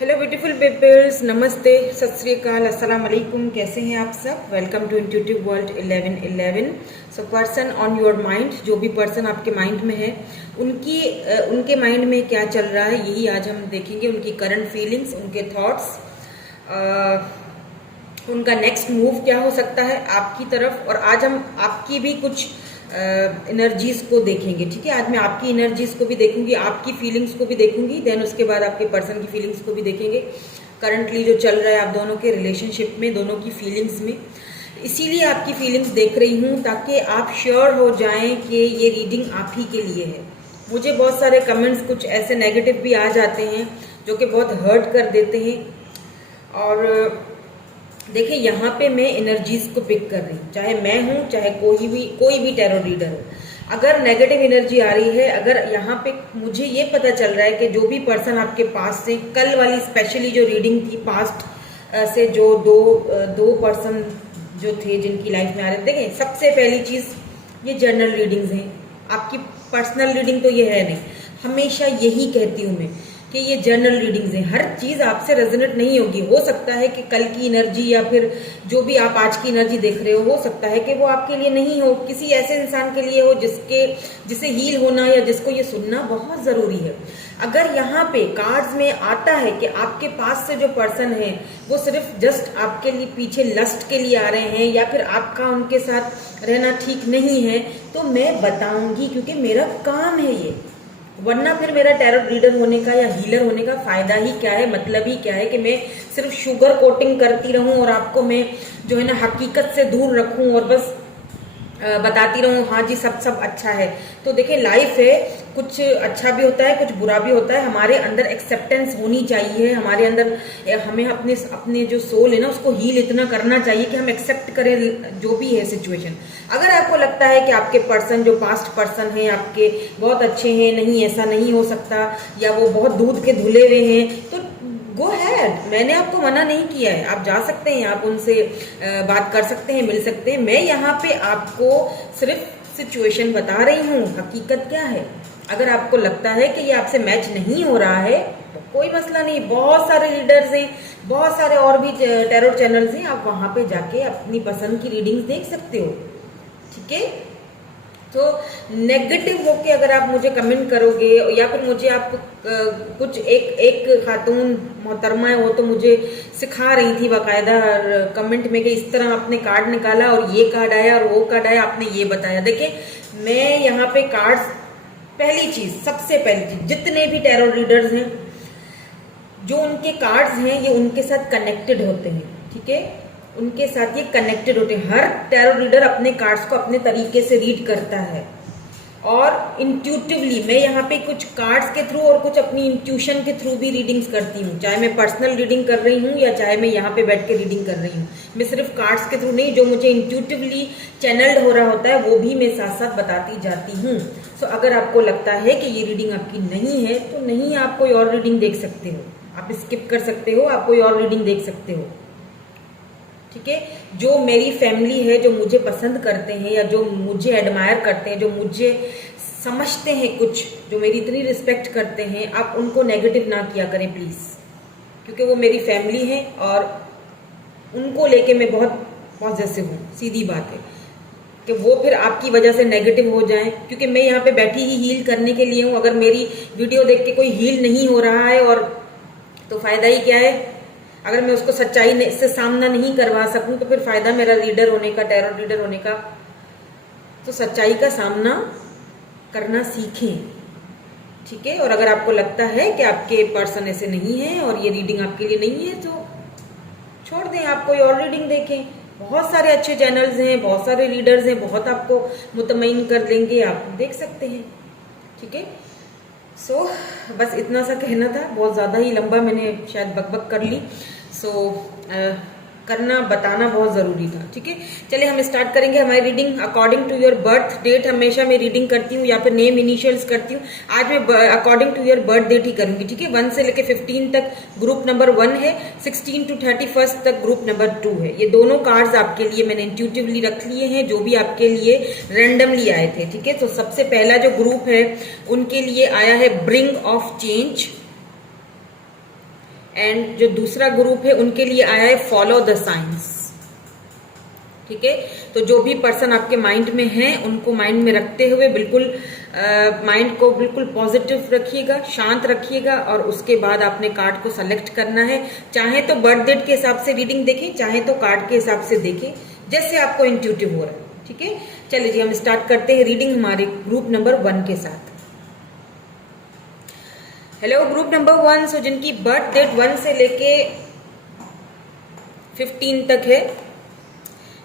Hello beautiful peoples, नमस्ते, सत श्री अकाल, अस्सलाम वालेकुम। कैसे हैं आप सब? Welcome to intuitive world 1111। So person on your mind, जो भी पर्सन आपके माइंड में है उनके माइंड में क्या चल रहा है, यही आज हम देखेंगे। उनकी करंट फीलिंग्स, उनके थॉट्स, उनका नेक्स्ट मूव क्या हो सकता है आपकी तरफ। और आज हम आपकी भी कुछ एनर्जीज को देखेंगे। ठीक है, आज मैं आपकी एनर्जीज को भी देखूंगी, आपकी फीलिंग्स को भी देखूंगी, देन उसके बाद आपके पर्सन की फीलिंग्स को भी देखेंगे। करंटली जो चल रहा है आप दोनों के रिलेशनशिप में, दोनों की फीलिंग्स में, इसीलिए आपकी फीलिंग्स देख रही हूं ताकि आप श्योर हो जाएं कि ये रीडिंग आप ही के लिए है। मुझे बहुत सारे कमेंट्स कुछ ऐसे नेगेटिव भी आ जाते हैं जो कि बहुत हर्ट कर देते हैं। और देखिए, यहाँ पे मैं एनर्जीज को पिक कर रही हूँ, चाहे मैं हूँ चाहे कोई भी टैरो रीडर हो। अगर नेगेटिव एनर्जी आ रही है, अगर यहाँ पे मुझे ये पता चल रहा है कि जो भी पर्सन आपके पास से कल वाली स्पेशली जो रीडिंग थी, पास्ट से जो दो पर्सन जो थे जिनकी लाइफ में आ रहे थे, देखें सबसे पहली चीज ये जर्नल रीडिंग्स हैं। आपकी पर्सनल रीडिंग तो ये है नहीं, हमेशा यही कहती हूँ मैं कि ये जर्नल रीडिंग्स हैं। हर चीज आपसे रेजोनेट नहीं होगी। हो सकता है कि कल की एनर्जी या फिर जो भी आप आज की एनर्जी देख रहे हो सकता है कि वो आपके लिए नहीं हो, किसी ऐसे इंसान के लिए हो जिसे हील होना या जिसको ये सुनना बहुत जरूरी है। अगर यहाँ पे कार्ड्स में आता है कि आपके पास से जो पर्सन है वो सिर्फ जस्ट आपके लिए पीछे लस्ट के लिए आ रहे हैं या फिर आपका उनके साथ रहना ठीक नहीं है, तो मैं बताऊंगी क्योंकि मेरा काम है ये। वरना फिर मेरा टैरो रीडर होने का या हीलर होने का फायदा ही क्या है, मतलब ही क्या है कि मैं सिर्फ शुगर कोटिंग करती रहूं और आपको मैं जो है ना हकीकत से दूर रखूं और बस बताती रहूं हाँ जी सब अच्छा है। तो देखिए, लाइफ है, कुछ अच्छा भी होता है, कुछ बुरा भी होता है। हमारे अंदर एक्सेप्टेंस होनी चाहिए, हमारे अंदर हमें अपने जो सोल है ना उसको हील इतना करना चाहिए कि हम एक्सेप्ट करें जो भी है सिचुएशन। अगर आपको लगता है कि आपके पर्सन जो पास्ट पर्सन है आपके बहुत अच्छे हैं, नहीं ऐसा नहीं हो सकता, या वो बहुत दूध के धुले हुए हैं, तो गो हैड, मैंने आपको मना नहीं किया है, आप जा सकते हैं, आप उनसे बात कर सकते हैं, मिल सकते हैं। मैं यहाँ पे आपको सिर्फ सिचुएशन बता रही हूँ, हकीकत क्या है। अगर आपको लगता है कि ये आपसे मैच नहीं हो रहा है तो कोई मसला नहीं, बहुत सारे लीडर्स हैं, बहुत सारे और भी टैरो चैनल्स हैं, आप वहां पे जाके अपनी पसंद की रीडिंग्स देख सकते हो। ठीक है, तो नेगेटिव होके अगर आप मुझे कमेंट करोगे या फिर मुझे आप कुछ एक खातून मोहतरमा हो तो मुझे सिखा रही थी बाकायदा कमेंट में कि इस तरह आपने कार्ड निकाला और ये कार्ड आया और वो कार्ड आया, आपने ये बताया। देखिए, मैं यहाँ पे कार्ड्स, पहली चीज, सबसे पहली चीज, जितने भी टैरो रीडर्स हैं जो उनके कार्ड्स हैं ये उनके साथ कनेक्टेड होते हैं। ठीक है, उनके साथ ये कनेक्टेड होते हैं। हर टैरो रीडर अपने कार्ड्स को अपने तरीके से रीड करता है और इंट्यूटिवली मैं यहाँ पे कुछ कार्ड्स के थ्रू और कुछ अपनी इंट्यूशन के थ्रू भी रीडिंग्स करती हूँ, चाहे मैं पर्सनल रीडिंग कर रही हूँ या चाहे मैं यहाँ पे बैठ के रीडिंग कर रही हूँ। मैं सिर्फ कार्ड्स के थ्रू नहीं, जो मुझे इंट्यूटिवली चैनल्ड हो रहा होता है वो भी मैं साथ साथ बताती जाती हूँ। सो अगर आपको लगता है कि ये रीडिंग आपकी नहीं है तो नहीं, आप कोई और रीडिंग देख सकते हो, आप स्किप कर सकते हो, आप कोई और रीडिंग देख सकते हो। ठीक है, जो मेरी फैमिली है, जो मुझे पसंद करते हैं या जो मुझे एडमायर करते हैं, जो मुझे समझते हैं, कुछ जो मेरी इतनी रिस्पेक्ट करते हैं, आप उनको नेगेटिव ना किया करें प्लीज, क्योंकि वो मेरी फैमिली है और उनको लेके मैं बहुत पॉजिटिव हूँ। सीधी बात है कि वो फिर आपकी वजह से नेगेटिव हो जाएं, क्योंकि मैं यहाँ पे बैठी ही हील करने के लिए हूँ। अगर मेरी वीडियो देख के कोई हील नहीं हो रहा है और तो फायदा ही क्या है। अगर मैं उसको सच्चाई से सामना नहीं करवा सकूं तो फिर फायदा मेरा रीडर होने का, टैरो रीडर होने का। तो सच्चाई का सामना करना सीखें। ठीक है, और अगर आपको लगता है कि आपके पर्सन ऐसे नहीं है और ये रीडिंग आपके लिए नहीं है तो छोड़ दें, आप कोई और रीडिंग देखें। बहुत सारे अच्छे चैनल्स हैं, बहुत सारे रीडर्स हैं, बहुत आपको मुतमईन कर देंगे, आप देख सकते हैं। ठीक है, सो बस इतना सा कहना था, बहुत ज़्यादा ही लंबा मैंने शायद बकबक कर ली। सो करना बताना बहुत ज़रूरी था। ठीक है, चलिए हम स्टार्ट करेंगे हमारी reading. According to your birth date हमेशा मैं रीडिंग करती हूँ या फिर नेम इनिशियल्स करती हूँ। आज मैं according to your birth date ही करूंगी। ठीक है, 1 से लेके 15 तक ग्रुप नंबर 1 है, 16 to 31 तक ग्रुप नंबर 2 है। ये दोनों कार्ड्स आपके लिए मैंने इंट्यूटिवली रख लिए हैं, जो भी आपके लिए रैंडमली आए थे। ठीक है, तो सबसे पहला जो ग्रुप है उनके लिए आया है ब्रिंग ऑफ चेंज, एंड जो दूसरा ग्रुप है उनके लिए आया है फॉलो द साइंस। ठीक है, तो जो भी पर्सन आपके माइंड में है उनको माइंड में रखते हुए बिल्कुल माइंड को बिल्कुल पॉजिटिव रखिएगा, शांत रखिएगा, और उसके बाद आपने कार्ड को सेलेक्ट करना है। चाहे तो बर्थ डेट के हिसाब से रीडिंग देखें, चाहे तो कार्ड के हिसाब से देखें, जैसे आपको इंट्यूटिव हो रहा है। ठीक है, चलिए जी हम स्टार्ट करते हैं रीडिंग हमारे ग्रुप नंबर 1 के साथ। हेलो ग्रुप नंबर 1, सो जिनकी बर्थ डेट 1 से लेके 15 तक है,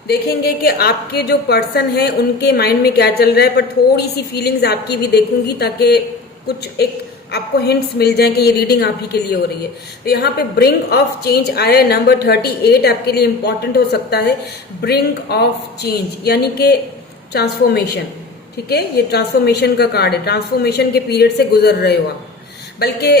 देखेंगे कि आपके जो पर्सन है उनके माइंड में क्या चल रहा है, पर थोड़ी सी फीलिंग्स आपकी भी देखूंगी ताकि कुछ एक आपको हिंट्स मिल जाए कि ये रीडिंग आप ही के लिए हो रही है। तो यहाँ पे ब्रिंग ऑफ चेंज आया, नंबर 38 आपके लिए इंपॉर्टेंट हो सकता है। ब्रिंग ऑफ चेंज यानी कि ट्रांसफॉर्मेशन। ठीक है, ये ट्रांसफॉर्मेशन का कार्ड है, ट्रांसफॉर्मेशन के पीरियड से गुजर रहे हो आप, बल्कि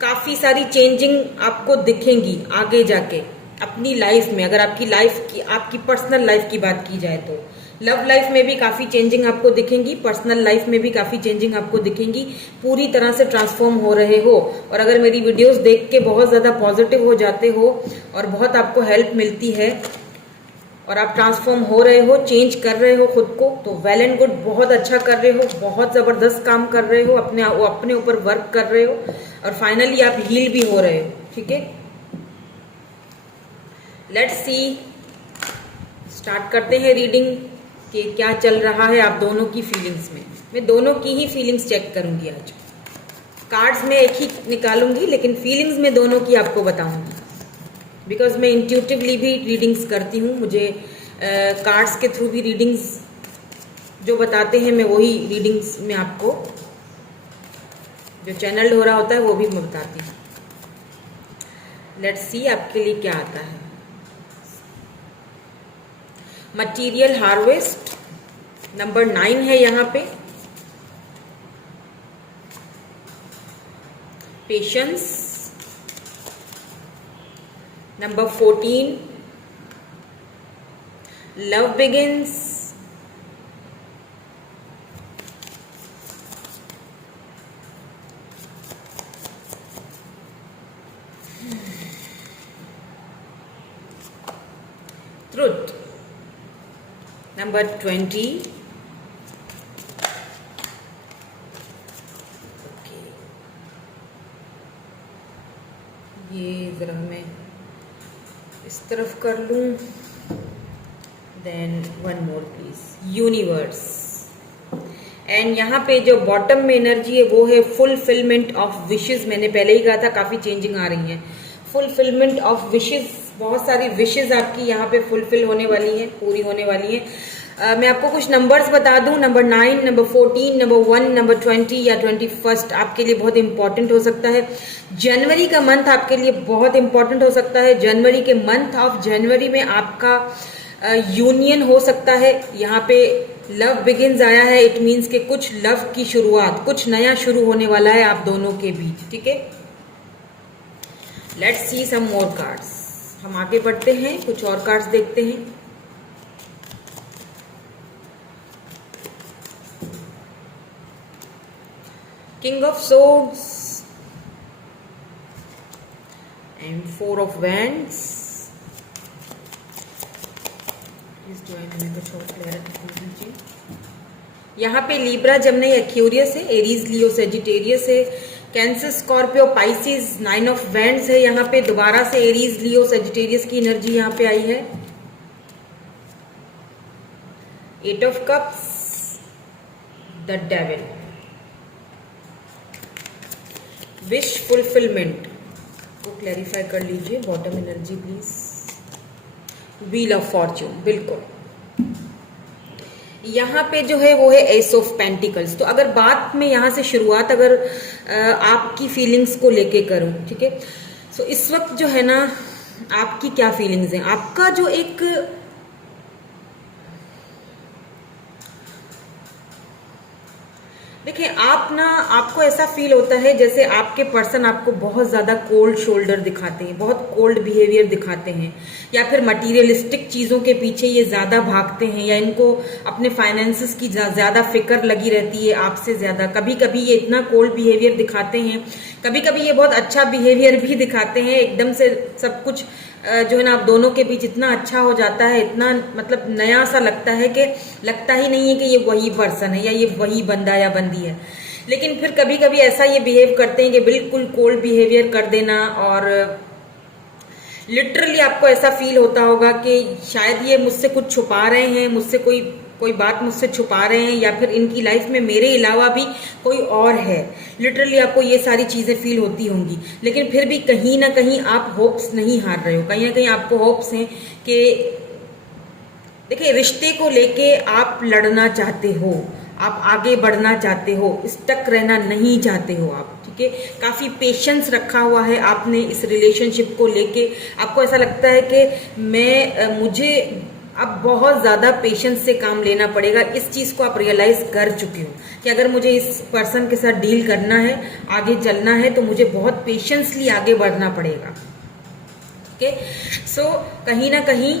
काफी सारी चेंजिंग आपको दिखेंगी आगे जाके अपनी लाइफ में। अगर आपकी लाइफ की, आपकी पर्सनल लाइफ की बात की जाए तो लव लाइफ में भी काफी चेंजिंग आपको दिखेंगी, पर्सनल लाइफ में भी काफी चेंजिंग आपको दिखेंगी, पूरी तरह से ट्रांसफॉर्म हो रहे हो। और अगर मेरी वीडियोस देख के बहुत ज्यादा पॉजिटिव हो जाते हो और बहुत आपको हेल्प मिलती है और आप ट्रांसफॉर्म हो रहे हो, चेंज कर रहे हो खुद को, तो वेल एंड गुड, बहुत अच्छा कर रहे हो, बहुत जबरदस्त काम कर रहे हो, अपने ऊपर वर्क कर रहे हो और फाइनली आप हील भी हो रहे हो। ठीक है, लेट्स सी, स्टार्ट करते हैं रीडिंग कि क्या चल रहा है आप दोनों की फीलिंग्स में। मैं दोनों की ही फीलिंग्स चेक करूंगी आज। कार्ड्स में एक ही निकालूंगी लेकिन फीलिंग्स में दोनों की आपको बताऊंगी, बिकॉज मैं इंट्यूटिवली भी रीडिंग्स करती हूँ। मुझे कार्ड्स के थ्रू भी रीडिंग्स जो बताते हैं मैं वही रीडिंग्स में आपको जो चैनल्ड हो रहा होता है वो भी मैं बताती हूँ। लेट्स सी आपके लिए क्या आता है। मटीरियल हार्वेस्ट नंबर 9 है यहाँ पे। Patience number 14। Love begins truth number 20। ये जरा मैं इस तरफ कर लूं, then one more please, universe. And यहाँ पे जो बॉटम में एनर्जी है वो है फुलफिलमेंट ऑफ विशेस। मैंने पहले ही कहा था काफी चेंजिंग आ रही है। फुलफिलमेंट ऑफ विशेस, बहुत सारी विशेस आपकी यहाँ पे फुलफिल होने वाली हैं, पूरी होने वाली हैं। मैं आपको कुछ नंबर्स बता दूं, नंबर 9, नंबर 14, नंबर 1, नंबर 20 या 21 आपके लिए बहुत इंपॉर्टेंट हो सकता है। जनवरी का मंथ आपके लिए बहुत इंपॉर्टेंट हो सकता है। जनवरी के मंथ ऑफ जनवरी में आपका यूनियन हो सकता है। यहाँ पे लव बिगिंस आया है, इट मीन्स के कुछ लव की शुरुआत, कुछ नया शुरू होने वाला है आप दोनों के बीच। ठीक है, let's see some more cards. हम आगे बढ़ते हैं, कुछ और कार्ड्स देखते हैं। King of swords and 4 of wands. कुछ और क्लैरिटी। यहाँ पे लिब्रा, जमनी, एक्वेरियस है, एरीज, लियो, सेजिटेरियस है, cancer, Scorpio, Pisces, 9 of wands है। यहाँ पे दोबारा से एरीज, लियो, सेजिटेरियस की एनर्जी यहाँ पे आई है। 8 of cups, the devil. Wish fulfilment को क्लैरिफाई कर लीजिए, bottom energy please. Wheel of Fortune, बिल्कुल यहाँ पे जो है वो है एस ऑफ पेंटिकल्स। तो अगर बात में यहाँ से शुरुआत अगर आपकी फीलिंग्स को लेके करूं, ठीक है, सो इस वक्त जो है ना आपकी क्या फीलिंग्स हैं, आपका जो एक देखिए आप ना, आपको ऐसा फील होता है जैसे आपके पर्सन आपको बहुत ज्यादा कोल्ड शोल्डर दिखाते हैं, बहुत कोल्ड बिहेवियर दिखाते हैं, या फिर मटीरियलिस्टिक चीजों के पीछे ये ज्यादा भागते हैं, या इनको अपने फाइनेंसेस की ज्यादा फिक्र लगी रहती है आपसे ज्यादा। कभी कभी ये इतना कोल्ड बिहेवियर दिखाते हैं, कभी कभी ये बहुत अच्छा बिहेवियर भी दिखाते हैं, एकदम से सब कुछ जो है ना आप दोनों के बीच इतना अच्छा हो जाता है, इतना मतलब नया सा लगता है कि लगता ही नहीं है कि ये वही पर्सन है या ये वही बंदा या बंदी है। लेकिन फिर कभी कभी ऐसा ये बिहेव करते हैं कि बिल्कुल कोल्ड बिहेवियर कर देना, और लिटरली आपको ऐसा फील होता होगा कि शायद ये मुझसे कुछ छुपा रहे हैं, मुझसे कोई कोई बात मुझसे छुपा रहे हैं, या फिर इनकी लाइफ में मेरे अलावा भी कोई और है। लिटरली आपको ये सारी चीजें फील होती होंगी, लेकिन फिर भी कहीं ना कहीं आप होप्स नहीं हार रहे हो, कहीं ना कहीं आपको होप्स हैं कि देखिए रिश्ते को लेके आप लड़ना चाहते हो, आप आगे बढ़ना चाहते हो, स्टक रहना नहीं चाहते हो आप, ठीक है। काफी पेशेंस रखा हुआ है आपने इस रिलेशनशिप को लेके। आपको ऐसा लगता है कि मुझे अब बहुत ज्यादा पेशेंस से काम लेना पड़ेगा। इस चीज को आप रियलाइज कर चुके हो कि अगर मुझे इस पर्सन के साथ डील करना है, आगे चलना है, तो मुझे बहुत पेशेंसली आगे बढ़ना पड़ेगा, ठीक है। सो कहीं ना कहीं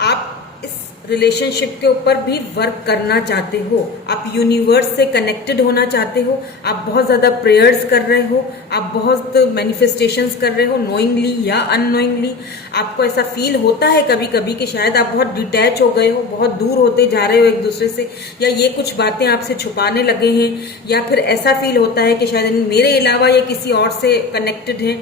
आप इस रिलेशनशिप के ऊपर भी वर्क करना चाहते हो, आप यूनिवर्स से कनेक्टेड होना चाहते हो, आप बहुत ज्यादा प्रेयर्स कर रहे हो, आप बहुत मैनिफेस्टेशंस कर रहे हो, नोइंगली या अननोइंगली। आपको ऐसा फील होता है कभी कभी कि शायद आप बहुत डिटैच हो गए हो, बहुत दूर होते जा रहे हो एक दूसरे से, या ये कुछ बातें आपसे छुपाने लगे हैं, या फिर ऐसा फील होता है कि शायद मेरे अलावा ये किसी और से कनेक्टेड है,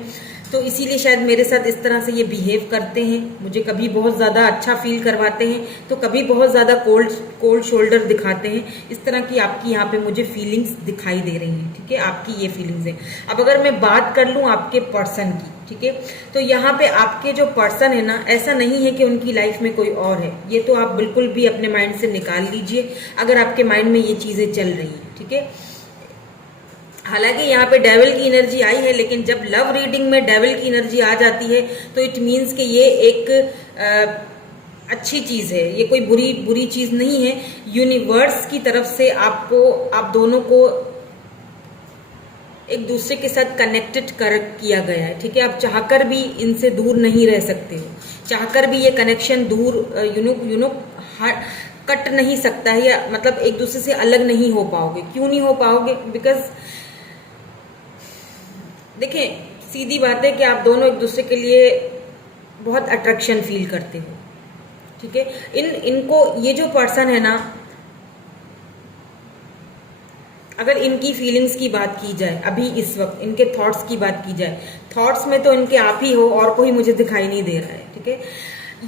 तो इसीलिए शायद मेरे साथ इस तरह से ये बिहेव करते हैं, मुझे कभी बहुत ज़्यादा अच्छा फील करवाते हैं तो कभी बहुत ज़्यादा कोल्ड शोल्डर दिखाते हैं। इस तरह की आपकी यहाँ पे मुझे फीलिंग्स दिखाई दे रही हैं, ठीक है, आपकी ये फीलिंग्स हैं। अब अगर मैं बात कर लूँ आपके पर्सन की, ठीक है, तो यहाँ पे आपके जो पर्सन है ना, ऐसा नहीं है कि उनकी लाइफ में कोई और है, ये तो आप बिल्कुल भी अपने माइंड से निकाल लीजिए अगर आपके माइंड में ये चीज़ें चल रही हैं, ठीक है। हालांकि यहाँ पे डेविल की एनर्जी आई है, लेकिन जब लव रीडिंग में डेविल की एनर्जी आ जाती है तो इट मीन्स कि ये एक अच्छी चीज है, ये कोई बुरी चीज नहीं है। यूनिवर्स की तरफ से आप दोनों को एक दूसरे के साथ कनेक्टेड किया गया है, ठीक है। आप चाहकर भी इनसे दूर नहीं रह सकते हो, चाहकर भी ये कनेक्शन दूर कट नहीं सकता है, या मतलब एक दूसरे से अलग नहीं हो पाओगे। क्यों नहीं हो पाओगे? बिकॉज देखिए सीधी बात है कि आप दोनों एक दूसरे के लिए बहुत अट्रैक्शन फील करते हो, ठीक है। इनको ये जो पर्सन है ना, अगर इनकी फीलिंग्स की बात की जाए, अभी इस वक्त इनके थॉट्स की बात की जाए, थॉट्स में तो इनके आप ही हो और कोई मुझे दिखाई नहीं दे रहा है, ठीक है।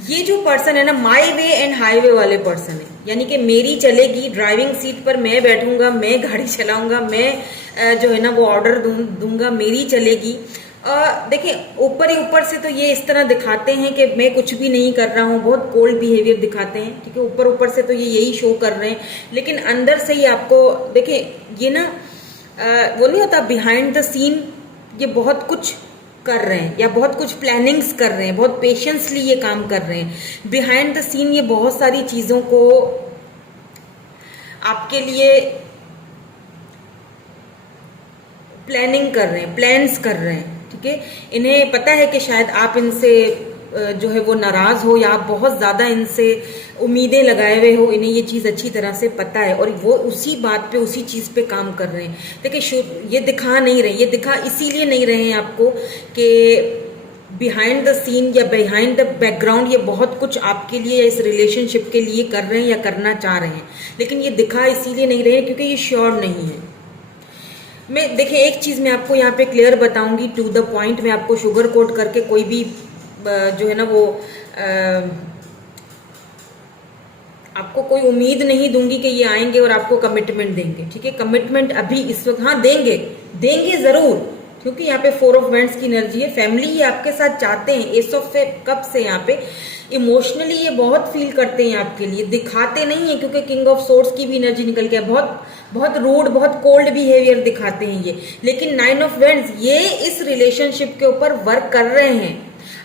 ये जो पर्सन है ना, माई वे एंड हाईवे वाले पर्सन है, यानी कि मेरी चलेगी, ड्राइविंग सीट पर मैं बैठूंगा, मैं गाड़ी चलाऊंगा, मैं जो है ना वो ऑर्डर दूंगा, मेरी चलेगी। देखिए ऊपर ही ऊपर से तो ये इस तरह दिखाते हैं कि मैं कुछ भी नहीं कर रहा हूँ, बहुत कोल्ड बिहेवियर दिखाते हैं, ठीक है। ऊपर से तो ये यही शो कर रहे हैं, लेकिन अंदर से ही आपको देखिए ये ना वो नहीं होता, बिहाइंड द सीन ये बहुत कुछ कर रहे हैं, या बहुत कुछ प्लानिंग्स कर रहे हैं, बहुत पेशेंसली ये काम कर रहे हैं। बिहाइंड द सीन ये बहुत सारी चीजों को आपके लिए प्लानिंग कर रहे हैं, प्लान्स कर रहे हैं, ठीक है। इन्हें पता है कि शायद आप इनसे जो है वो नाराज हो, या आप बहुत ज्यादा इनसे उम्मीदें लगाए हुए हो, इन्हें ये चीज अच्छी तरह से पता है, और वो उसी बात पे, उसी चीज पे काम कर रहे हैं। देखिए ये दिखा नहीं रहे, ये दिखा इसीलिए नहीं रहे हैं आपको कि बिहाइंड द सीन या बिहाइंड द बैकग्राउंड ये बहुत कुछ आपके लिए या इस रिलेशनशिप के लिए कर रहे हैं या करना चाह रहे हैं, लेकिन ये दिखा इसीलिए नहीं रहे हैं क्योंकि ये श्योर नहीं है। मैं देखिए एक चीज मैं आपको यहाँ पे क्लियर बताऊंगी, टू द पॉइंट, मैं आपको शुगर कोट करके कोई भी जो है ना वो आपको कोई उम्मीद नहीं दूंगी कि ये आएंगे और आपको कमिटमेंट देंगे, ठीक है। कमिटमेंट अभी इस वक्त हाँ देंगे जरूर, क्योंकि यहाँ पे 4 ऑफ वैंड्स की एनर्जी है, फैमिली ये आपके साथ चाहते हैं। एस ऑफ कप से यहाँ पे इमोशनली ये बहुत फील करते हैं आपके लिए, दिखाते नहीं है क्योंकि किंग ऑफ सोर्ड्स की भी एनर्जी निकल के बहुत रूड, बहुत कोल्ड बिहेवियर दिखाते हैं ये, लेकिन 9 ऑफ वैंड्स ये इस रिलेशनशिप के ऊपर वर्क कर रहे हैं।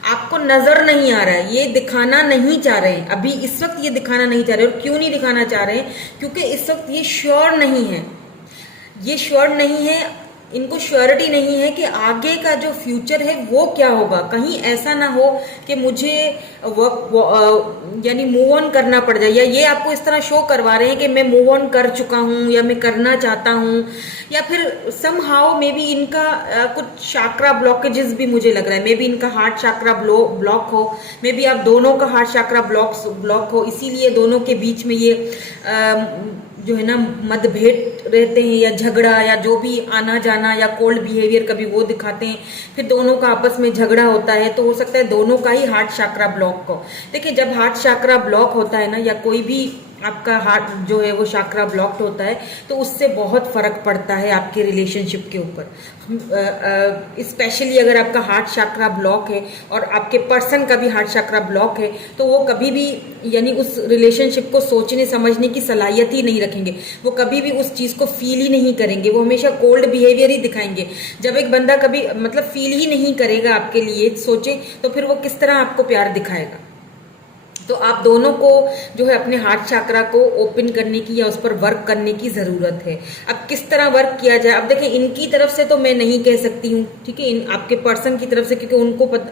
आपको नजर नहीं आ रहा है, ये दिखाना नहीं चाह रहे हैं, अभी इस वक्त ये दिखाना नहीं चाह रहे। और क्यों नहीं दिखाना चाह रहे हैं? क्योंकि इस वक्त ये श्योर नहीं है, ये श्योर नहीं है, इनको श्योरिटी नहीं है कि आगे का जो फ्यूचर है वो क्या होगा। कहीं ऐसा ना हो कि मुझे यानी मूव ऑन करना पड़ जाए, या ये आपको इस तरह शो करवा रहे हैं कि मैं मूव ऑन कर चुका हूं या मैं करना चाहता हूं, या फिर सम हाउ मे बी इनका कुछ चाक्रा ब्लॉकेजेस भी मुझे लग रहा है। मे बी इनका हार्ट चाक्रा ब्लॉक हो, मे बी आप दोनों का हार्ट चाक्रा ब्लॉक हो, इसीलिए दोनों के बीच में ये जो है ना मतभेद रहते हैं, या झगड़ा, या जो भी आना जाना, या कोल्ड बिहेवियर कभी वो दिखाते हैं, फिर दोनों का आपस में झगड़ा होता है। तो हो सकता है दोनों का ही हार्ट चाक्रा ब्लॉक हो। देखिए, जब हार्ट चाक्रा ब्लॉक होता है ना, या कोई भी आपका हार्ट जो है वो चाक्रा ब्लॉक्ड होता है, तो उससे बहुत फर्क पड़ता है आपके रिलेशनशिप के ऊपर। स्पेशली अगर आपका हार्ट चाक्रा ब्लॉक है और आपके पर्सन का भी हार्ट चाक्रा ब्लॉक है, तो वो कभी भी यानी उस रिलेशनशिप को सोचने समझने की सलाहियत ही नहीं रखेंगे, वो कभी भी उस चीज को फील ही नहीं करेंगे, वो हमेशा कोल्ड बिहेवियर ही दिखाएंगे। जब एक बंदा कभी मतलब फील ही नहीं करेगा आपके लिए, सोचे, तो फिर वो किस तरह आपको प्यार दिखाएगा। तो आप दोनों को जो है अपने हार्ट चाक्रा को ओपन करने की या उस पर वर्क करने की जरूरत है। अब किस तरह वर्क किया जाए, अब देखें, इनकी तरफ से तो मैं नहीं कह सकती हूँ, ठीक है, इन आपके पर्सन की तरफ से, क्योंकि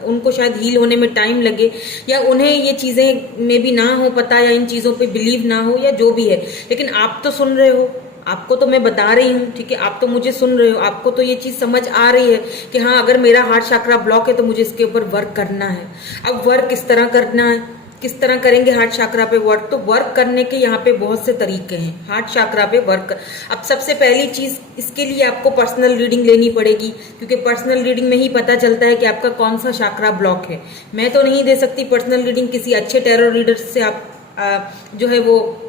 उनको शायद हील होने में टाइम लगे, या उन्हें ये चीजें में भी ना हो पता, या इन चीजों पे बिलीव ना हो, या जो भी है। लेकिन आप तो सुन रहे हो, आपको तो मैं बता रही हूँ, ठीक है, आप तो मुझे सुन रहे हो, आपको तो ये चीज समझ आ रही है कि हाँ, अगर मेरा हार्ट चाक्रा ब्लॉक है तो मुझे इसके ऊपर वर्क करना है। अब वर्क किस तरह करना है, किस तरह करेंगे हार्ट चाक्रा पे वर्क? तो वर्क करने के यहाँ पे बहुत से तरीके हैं हार्ट चाक्रा पे वर्क। अब सबसे पहली चीज, इसके लिए आपको पर्सनल रीडिंग लेनी पड़ेगी, क्योंकि पर्सनल रीडिंग में ही पता चलता है कि आपका कौन सा चाक्रा ब्लॉक है। मैं तो नहीं दे सकती पर्सनल रीडिंग, किसी अच्छे टैरो रीडर से आप जो है वो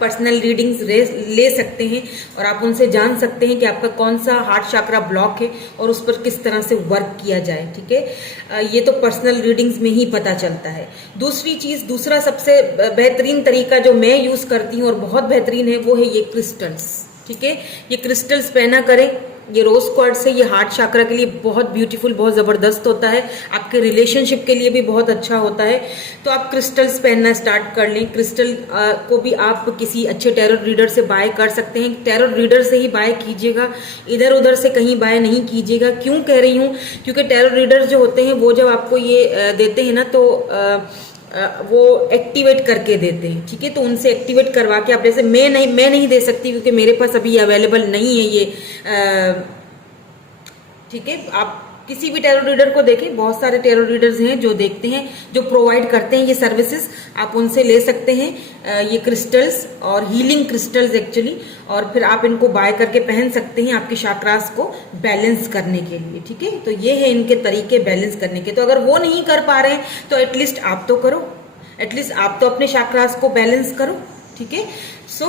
पर्सनल रीडिंग्स ले सकते हैं, और आप उनसे जान सकते हैं कि आपका कौन सा हार्ट चाक्रा ब्लॉक है और उस पर किस तरह से वर्क किया जाए, ठीक है। ये तो पर्सनल रीडिंग्स में ही पता चलता है। दूसरी चीज, दूसरा सबसे बेहतरीन तरीका जो मैं यूज करती हूँ और बहुत बेहतरीन है, वो है ये क्रिस्टल्स, ठीक है। ये क्रिस्टल्स पहना करें, ये रोज क्वार्ट्ज है, ये हार्ट चाक्रा के लिए बहुत ब्यूटीफुल, बहुत जबरदस्त होता है, आपके रिलेशनशिप के लिए भी बहुत अच्छा होता है। तो आप क्रिस्टल्स पहनना स्टार्ट कर लें। क्रिस्टल को भी आप किसी अच्छे टैरो रीडर से बाय कर सकते हैं। टैरो रीडर से ही बाय कीजिएगा, इधर उधर से कहीं बाय नहीं कीजिएगा। क्यों कह रही हूँ? क्योंकि टैरो रीडर जो होते हैं वो जब आपको ये देते हैं ना, तो वो एक्टिवेट करके देते हैं, ठीक है। तो उनसे एक्टिवेट करवा के आप, जैसे मैं नहीं दे सकती क्योंकि मेरे पास अभी अवेलेबल नहीं है ये, ठीक है। आप किसी भी टैरो रीडर को देखें, बहुत सारे टैरो रीडर्स हैं जो देखते हैं, जो प्रोवाइड करते हैं ये सर्विसेज, आप उनसे ले सकते हैं ये क्रिस्टल्स, और हीलिंग क्रिस्टल्स एक्चुअली, और फिर आप इनको बाय करके पहन सकते हैं आपके चाक्रास को बैलेंस करने के लिए, ठीक है। तो ये है इनके तरीके बैलेंस करने के। तो अगर वो नहीं कर पा रहे हैं तो एटलीस्ट आप तो करो, एटलीस्ट आप तो अपने चाक्रास को बैलेंस करो, ठीक है। सो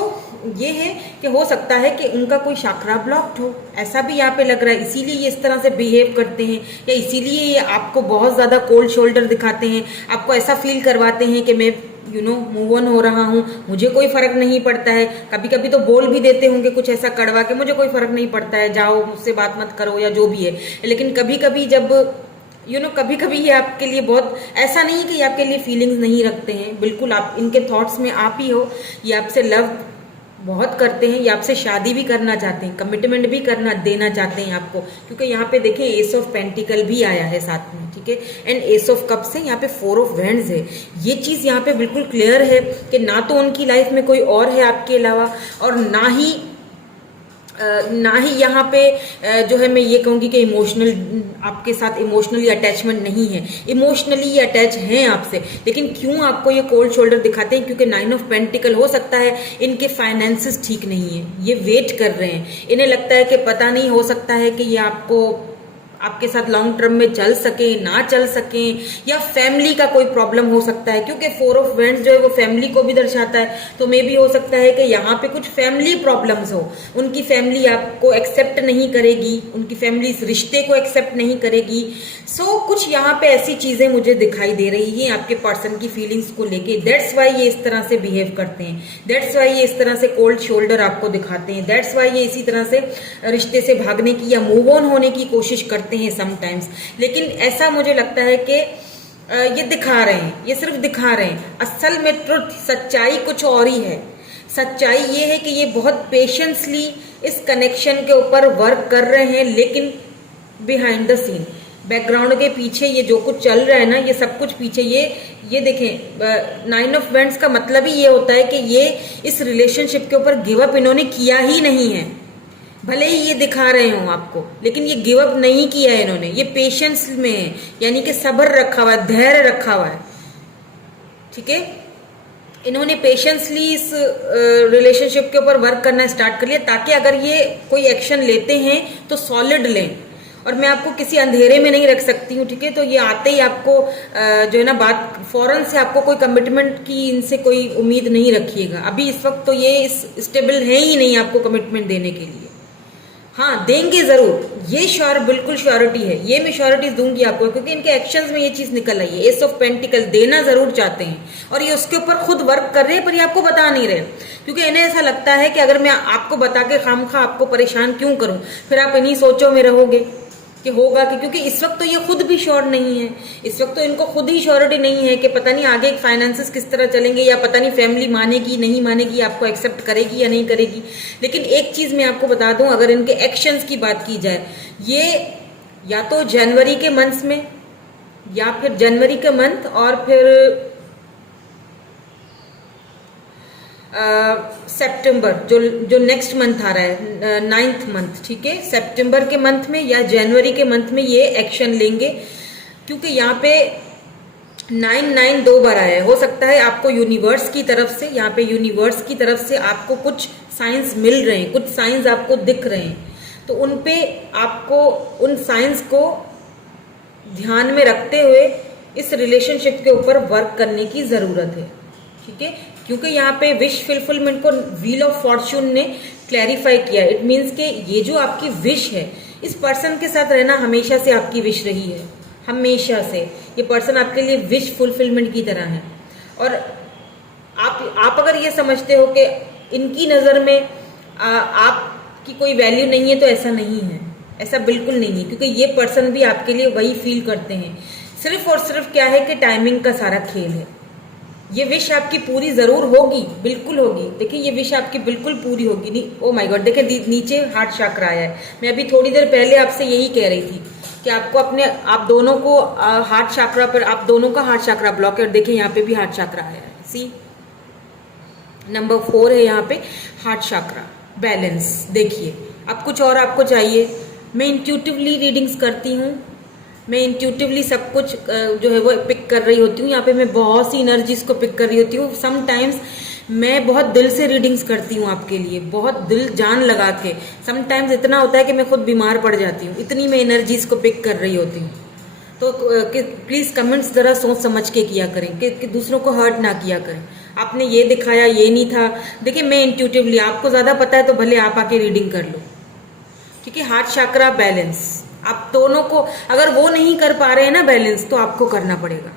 ये है कि हो सकता है कि उनका कोई चाक्रा ब्लॉक्ड हो, ऐसा भी यहाँ पे लग रहा है, इसीलिए ये इस तरह से बिहेव करते हैं, या इसीलिए ये आपको बहुत ज्यादा कोल्ड शोल्डर दिखाते हैं, आपको ऐसा फील करवाते हैं कि मैं मूव ऑन हो रहा हूँ, मुझे कोई फर्क नहीं पड़ता है। कभी कभी तो बोल भी देते होंगे कुछ ऐसा कड़वा के, मुझे कोई फर्क नहीं पड़ता है, जाओ मुझसे बात मत करो, या जो भी है। लेकिन कभी कभी जब कभी कभी ये आपके लिए बहुत, ऐसा नहीं कि ये आपके लिए फीलिंग्स नहीं रखते हैं, बिल्कुल आप इनके थॉट्स में आप ही हो। ये आपसे लव बहुत करते हैं, ये आपसे शादी भी करना चाहते हैं, कमिटमेंट भी करना देना चाहते हैं आपको, क्योंकि यहाँ पे देखें एस ऑफ पेंटिकल भी आया है साथ में, ठीक है, एंड एस ऑफ कप्स है, यहाँ पे 4 ऑफ वैंड्स है। ये चीज यहाँ पे बिल्कुल क्लियर है कि ना तो उनकी लाइफ में कोई और है आपके अलावा, और ना ही यहाँ पे जो है मैं ये कहूँगी कि इमोशनल, आपके साथ इमोशनली अटैचमेंट नहीं है, इमोशनली अटैच हैं आपसे। लेकिन क्यों आपको ये कोल्ड शोल्डर दिखाते हैं? क्योंकि 9 ऑफ पेंटिकल, हो सकता है इनके फाइनेंसेस ठीक नहीं है, ये वेट कर रहे हैं, इन्हें लगता है कि पता नहीं, हो सकता है कि ये आपके साथ लॉन्ग टर्म में चल सके ना चल सके, या फैमिली का कोई प्रॉब्लम हो सकता है, क्योंकि 4 ऑफ वैंड्स जो है वो फैमिली को भी दर्शाता है। तो मे भी हो सकता है कि यहाँ पे कुछ फैमिली प्रॉब्लम्स हो, उनकी फैमिली आपको एक्सेप्ट नहीं करेगी, उनकी फैमिली इस रिश्ते को एक्सेप्ट नहीं करेगी। सो कुछ यहाँ पे ऐसी चीजें मुझे दिखाई दे रही है आपके पर्सन की फीलिंग्स को लेके। दैट्स वाई ये इस तरह से बिहेव करते हैं, दैट्स वाई ये इस तरह से कोल्ड शोल्डर आपको दिखाते हैं, दैट्स वाई ये इसी तरह से रिश्ते से भागने की या मूव ऑन होने की कोशिश करते हैं समटाइम्स। लेकिन ऐसा मुझे लगता है कि ये दिखा रहे हैं, ये सिर्फ दिखा रहे हैं, असल में ट्रुथ, सच्चाई कुछ और ही है। सच्चाई ये है कि ये बहुत पेशेंसली इस कनेक्शन के ऊपर वर्क कर रहे हैं, लेकिन बिहाइंड द सीन, बैकग्राउंड के पीछे ये जो कुछ चल रहा है ना, ये सब कुछ पीछे ये देखें, 9 ऑफ वैंड्स का मतलब ही ये होता है कि ये इस रिलेशनशिप के ऊपर गिव अप इन्होंने किया ही नहीं है। भले ही ये दिखा रहे हो आपको, लेकिन ये गिव अप नहीं किया है इन्होंने, ये पेशेंस में है, यानी कि सब्र रखा हुआ है, धैर्य रखा हुआ है। ठीक है, इन्होंने पेशेंसली इस रिलेशनशिप के ऊपर वर्क करना स्टार्ट कर लिया, ताकि अगर ये कोई एक्शन लेते हैं तो सॉलिड लें, और मैं आपको किसी अंधेरे में नहीं रख सकती हूँ। ठीक है, तो ये आते ही आपको जो है ना, बात फौरन से आपको कोई कमिटमेंट की इनसे कोई उम्मीद नहीं रखिएगा। अभी इस वक्त तो ये स्टेबल है ही नहीं आपको कमिटमेंट देने के लिए। हाँ, देंगे जरूर, ये श्योर, बिल्कुल श्योरिटी है, ये मैं श्योरिटी दूंगी आपको, क्योंकि इनके एक्शंस में ये चीज निकल आई है। एस ऑफ पेंटिकल देना जरूर चाहते हैं, और ये उसके ऊपर खुद वर्क कर रहे हैं, पर ये आपको बता नहीं रहे, क्योंकि इन्हें ऐसा लगता है कि अगर मैं आपको बता के खामखा आपको परेशान क्यों करूं, फिर आप इन्हीं सोचों में रहोगे कि होगा कि, क्योंकि इस वक्त तो ये खुद भी श्योर नहीं है, इस वक्त तो इनको खुद ही श्योरिटी नहीं है कि पता नहीं आगे फाइनेंसेस किस तरह चलेंगे, या पता नहीं फैमिली मानेगी नहीं मानेगी, आपको एक्सेप्ट करेगी या नहीं करेगी। लेकिन एक चीज मैं आपको बता दूं, अगर इनके एक्शंस की बात की जाए, ये या तो जनवरी के मंथ में, या फिर जनवरी के मंथ, और फिर सितंबर जो नेक्स्ट मंथ आ रहा है, 9th मंथ, ठीक है, सितंबर के मंथ में या जनवरी के मंथ में ये एक्शन लेंगे, क्योंकि यहाँ पे 9 2 बार आया है। हो सकता है आपको यूनिवर्स की तरफ से, यहाँ पे यूनिवर्स की तरफ से आपको कुछ साइंस मिल रहे हैं, कुछ साइंस आपको दिख रहे हैं, तो उन पे आपको उन साइंस को ध्यान में रखते हुए इस रिलेशनशिप के ऊपर वर्क करने की जरूरत है। ठीक है, क्योंकि यहाँ पे विश फुलफिलमेंट को व्हील ऑफ फॉर्च्यून ने क्लैरिफाई किया। इट मीन्स के ये जो आपकी विश है, इस पर्सन के साथ रहना हमेशा से आपकी विश रही है, हमेशा से ये पर्सन आपके लिए विश फुलफिलमेंट की तरह है। और आप अगर ये समझते हो कि इनकी नज़र में आपकी कोई वैल्यू नहीं है, तो ऐसा नहीं है, ऐसा बिल्कुल नहीं है, क्योंकि ये पर्सन भी आपके लिए वही फील करते हैं। सिर्फ और सिर्फ क्या है कि टाइमिंग का सारा खेल है। ये विश आपकी पूरी जरूर होगी, बिल्कुल होगी। देखिए, ये विश आपकी बिल्कुल पूरी होगी। नहीं, ओ माय गॉड, देखिए नीचे हार्ट चक्र आया है। मैं अभी थोड़ी देर पहले आपसे यही कह रही थी कि आपको आप दोनों को हार्ट चक्र पर, आप दोनों का हार्ट चक्र ब्लॉक है। और देखिए यहाँ पे भी हार्ट चक्र आया है, सी नंबर 4 है यहाँ पे हार्ट चक्र बैलेंस। देखिए, अब कुछ और आपको चाहिए। मैं इंट्यूटिवली रीडिंग्स करती हूँ, मैं इंट्यूटिवली सब कुछ जो है वो पिक कर रही होती हूँ। यहाँ पे मैं बहुत सी एनर्जीज को पिक कर रही होती हूँ। समटाइम्स मैं बहुत दिल से रीडिंग्स करती हूँ आपके लिए, बहुत दिल जान लगा के। समटाइम्स इतना होता है कि मैं खुद बीमार पड़ जाती हूँ, इतनी मैं एनर्जीज को पिक कर रही होती हूँ। तो प्लीज कमेंट्स जरा सोच समझ के किया करें कि दूसरों को हर्ट ना किया करें। आपने ये दिखाया, ये नहीं था। देखिए, मैं इंट्यूटिवली, आपको ज्यादा पता है तो भले आप आके रीडिंग कर लो। ठीक है, हार्ट चक्र बैलेंस आप दोनों को, अगर वो नहीं कर पा रहे हैं ना बैलेंस, तो आपको करना पड़ेगा।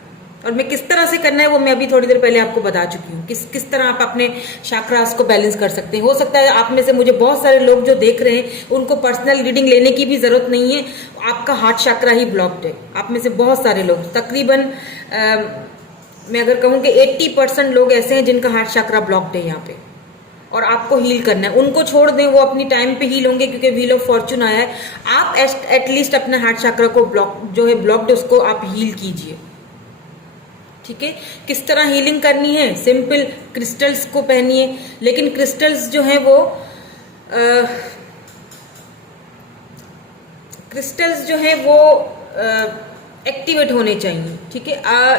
और मैं किस तरह से करना है वो मैं अभी थोड़ी देर पहले आपको बता चुकी हूँ। किस तरह आप अपने चक्रास को बैलेंस कर सकते हैं। हो सकता है आप में से मुझे बहुत सारे लोग जो देख रहे हैं उनको पर्सनल रीडिंग लेने की भी जरूरत नहीं है, आपका हार्ट चक्र ही ब्लॉक्ड है। आप में से बहुत सारे लोग, तकरीबन मैं अगर कहूँ कि 80% लोग ऐसे हैं जिनका हार्ट चक्र ब्लॉक्ड है यहाँ पे, और आपको हील करना है। उनको छोड़ दें, वो अपनी टाइम पे हील होंगे, क्योंकि व्हील ऑफ फॉर्च्यून आया है। आप एटलीस्ट अपने हार्ट चक्र को जो है ब्लॉक्ड, उसको आप हील कीजिए। ठीक है, किस तरह हीलिंग करनी है? सिंपल, क्रिस्टल्स को पहनिए, लेकिन क्रिस्टल्स जो है वो क्रिस्टल्स जो है वो एक्टिवेट होने चाहिए। ठीक है,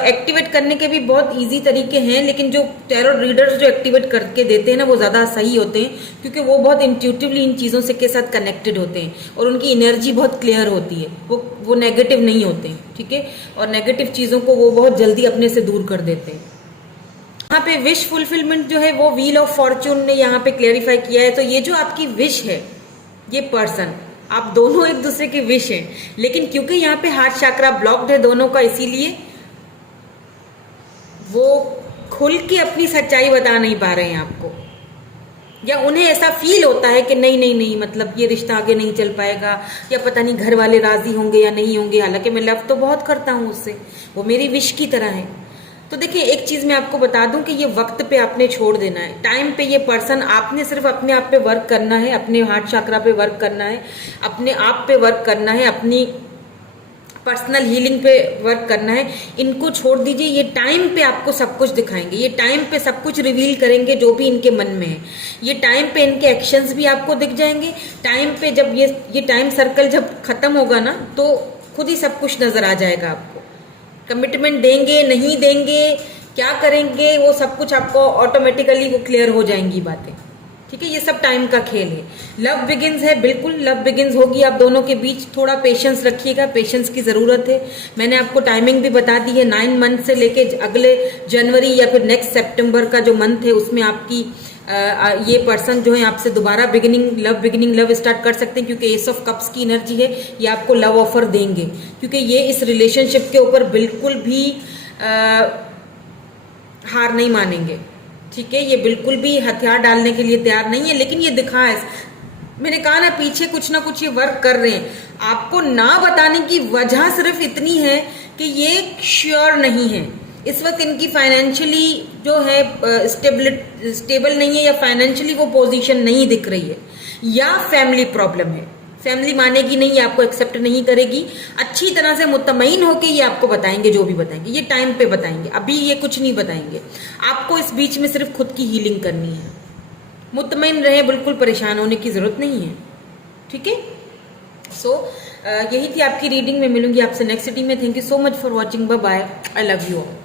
एक्टिवेट करने के भी बहुत इजी तरीके हैं, लेकिन जो टैरो रीडर्स जो एक्टिवेट करके देते हैं ना, वो ज़्यादा सही होते हैं, क्योंकि वो बहुत इंट्यूटिवली इन चीज़ों से के साथ कनेक्टेड होते हैं, और उनकी एनर्जी बहुत क्लियर होती है। वो नेगेटिव नहीं होते हैं। ठीक है, और नेगेटिव चीज़ों को वो बहुत जल्दी अपने से दूर कर देते हैं। यहाँ पे विश फुलफिलमेंट जो है वो व्हील ऑफ फॉर्च्यून ने यहाँ पे क्लेरिफाई किया है। तो ये जो आपकी विश है, ये पर्सन, आप दोनों एक दूसरे की विश हैं, लेकिन क्योंकि यहाँ पे हार्ट चक्र ब्लॉक्ड है दोनों का, इसीलिए वो खुल के अपनी सच्चाई बता नहीं पा रहे हैं आपको, या उन्हें ऐसा फील होता है कि नहीं, मतलब ये रिश्ता आगे नहीं चल पाएगा, या पता नहीं घर वाले राजी होंगे या नहीं होंगे। हालांकि मैं लव तो बहुत करता हूँ उससे, वो मेरी विश की तरह है, तो देखिए, एक चीज मैं आपको बता दूं कि ये वक्त पे आपने छोड़ देना है, टाइम पे ये पर्सन, आपने सिर्फ अपने आप पे वर्क करना है, अपने हार्ट चक्रा पे वर्क करना है, अपने आप पे वर्क करना है, अपनी पर्सनल हीलिंग पे वर्क करना है। इनको छोड़ दीजिए, ये टाइम पे आपको सब कुछ दिखाएंगे, ये टाइम पे सब कुछ रिवील करेंगे जो भी इनके मन में है। ये टाइम पे इनके एक्शंस भी आपको दिख जाएंगे। टाइम पे जब ये टाइम सर्कल जब खत्म होगा ना, तो खुद ही सब कुछ नजर आ जाएगा आपको। कमिटमेंट देंगे, नहीं देंगे, क्या करेंगे, वो सब कुछ आपको ऑटोमेटिकली वो क्लियर हो जाएंगी बातें। ठीक है, ये सब टाइम का खेल है। लव बिगिंस है, बिल्कुल लव बिगिंस होगी आप दोनों के बीच। थोड़ा पेशेंस रखिएगा, पेशेंस की जरूरत है। मैंने आपको टाइमिंग भी बता दी है, 9 मंथ से लेके अगले जनवरी या फिर नेक्स्ट सितंबर का जो मंथ है, उसमें आपकी ये पर्सन जो है आपसे दोबारा बिगिनिंग लव स्टार्ट कर सकते हैं, क्योंकि एस ऑफ कप्स की एनर्जी है। ये आपको लव ऑफर देंगे, क्योंकि ये इस रिलेशनशिप के ऊपर बिल्कुल भी हार नहीं मानेंगे। ठीक है, ये बिल्कुल भी हथियार डालने के लिए तैयार नहीं है। लेकिन ये दिखा है, मैंने कहा ना, पीछे कुछ ना कुछ ये वर्क कर रहे हैं। आपको ना बताने की वजह सिर्फ इतनी है कि ये श्योर नहीं है इस वक्त। इनकी फाइनेंशियली जो है स्टेबल नहीं है, या फाइनेंशियली वो पोजीशन नहीं दिख रही है, या फैमिली प्रॉब्लम है। फैमिली मानेगी नहीं, आपको एक्सेप्ट नहीं करेगी। अच्छी तरह से मुतमईन होके ये आपको बताएंगे, जो भी बताएंगे ये टाइम पे बताएंगे, अभी ये कुछ नहीं बताएंगे। आपको इस बीच में सिर्फ खुद की हीलिंग करनी है। मुतमईन रहे, बिल्कुल परेशान होने की जरूरत नहीं है। ठीक है, सो यही थी आपकी रीडिंग में। मिलूंगी आपसे नेक्स्ट सिटी में। Thank you so much for watching. Bye bye, I love you all.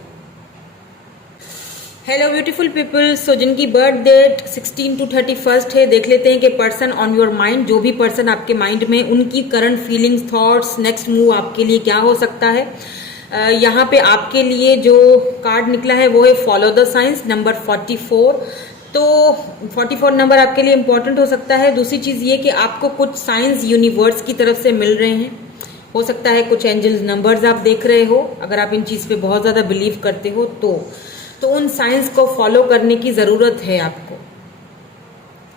Hello beautiful people. So जिनकी बर्थ डेट 16 to 31 है, देख लेते हैं कि पर्सन ऑन योर माइंड, जो भी पर्सन आपके माइंड में, उनकी current feelings, thoughts, next move आपके लिए क्या हो सकता है। यहाँ पे आपके लिए जो कार्ड निकला है वो है फॉलो द साइंस, नंबर 44। तो 44 नंबर आपके लिए इंपॉर्टेंट हो सकता है। दूसरी चीज ये कि आपको कुछ साइंस यूनिवर्स की तरफ से मिल रहे हैं। हो सकता है कुछ एंजल्स नंबर्स आप देख रहे हो। अगर आप इन चीज पे बहुत ज्यादा बिलीव करते हो तो उन साइंस को फॉलो करने की जरूरत है आपको।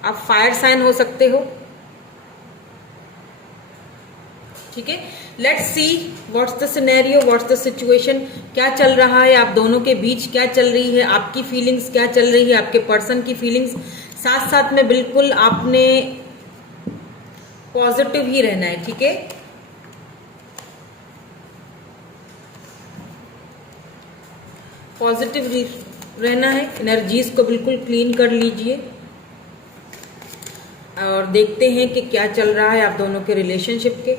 आप फायर साइन हो सकते हो। ठीक है, let's see what's the scenario, what's the situation. क्या चल रहा है आप दोनों के बीच, क्या चल रही है आपकी फीलिंग्स, क्या चल रही है आपके पर्सन की फीलिंग्स। साथ साथ में बिल्कुल आपने पॉजिटिव ही रहना है। ठीक है, पॉजिटिव रहना है। एनर्जीज को बिल्कुल क्लीन कर लीजिए और देखते हैं कि क्या चल रहा है आप दोनों के रिलेशनशिप के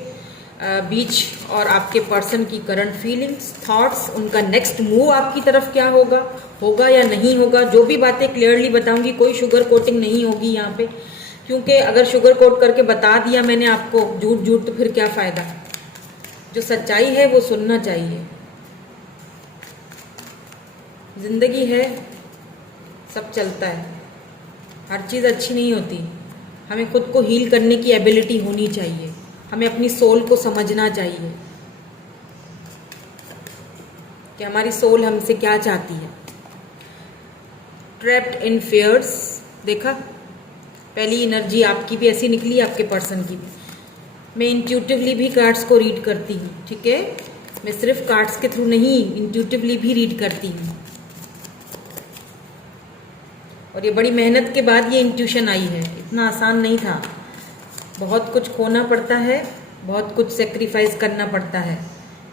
बीच, और आपके पर्सन की करंट फीलिंग्स, थॉट्स, उनका नेक्स्ट मूव आपकी तरफ क्या होगा या नहीं होगा। जो भी बातें क्लियरली बताऊंगी, कोई शुगर कोटिंग नहीं होगी यहाँ पे, क्योंकि अगर शुगर कोट करके बता दिया मैंने आपको झूठ तो फिर क्या फायदा। जो सच्चाई है वो सुनना चाहिए। जिंदगी है, सब चलता है, हर चीज़ अच्छी नहीं होती। हमें खुद को हील करने की एबिलिटी होनी चाहिए। हमें अपनी सोल को समझना चाहिए कि हमारी सोल हमसे क्या चाहती है। ट्रैप्ड इन फियर्स, देखा, पहली एनर्जी आपकी भी ऐसी निकली, आपके पर्सन की भी। मैं इंट्यूटिवली भी कार्ड्स को रीड करती हूँ। ठीक है, मैं सिर्फ कार्ड्स के थ्रू नहीं, इंट्यूटिवली भी रीड करती हूँ। और ये बड़ी मेहनत के बाद ये इंट्यूशन आई है, इतना आसान नहीं था। बहुत कुछ खोना पड़ता है, बहुत कुछ सेक्रीफाइस करना पड़ता है।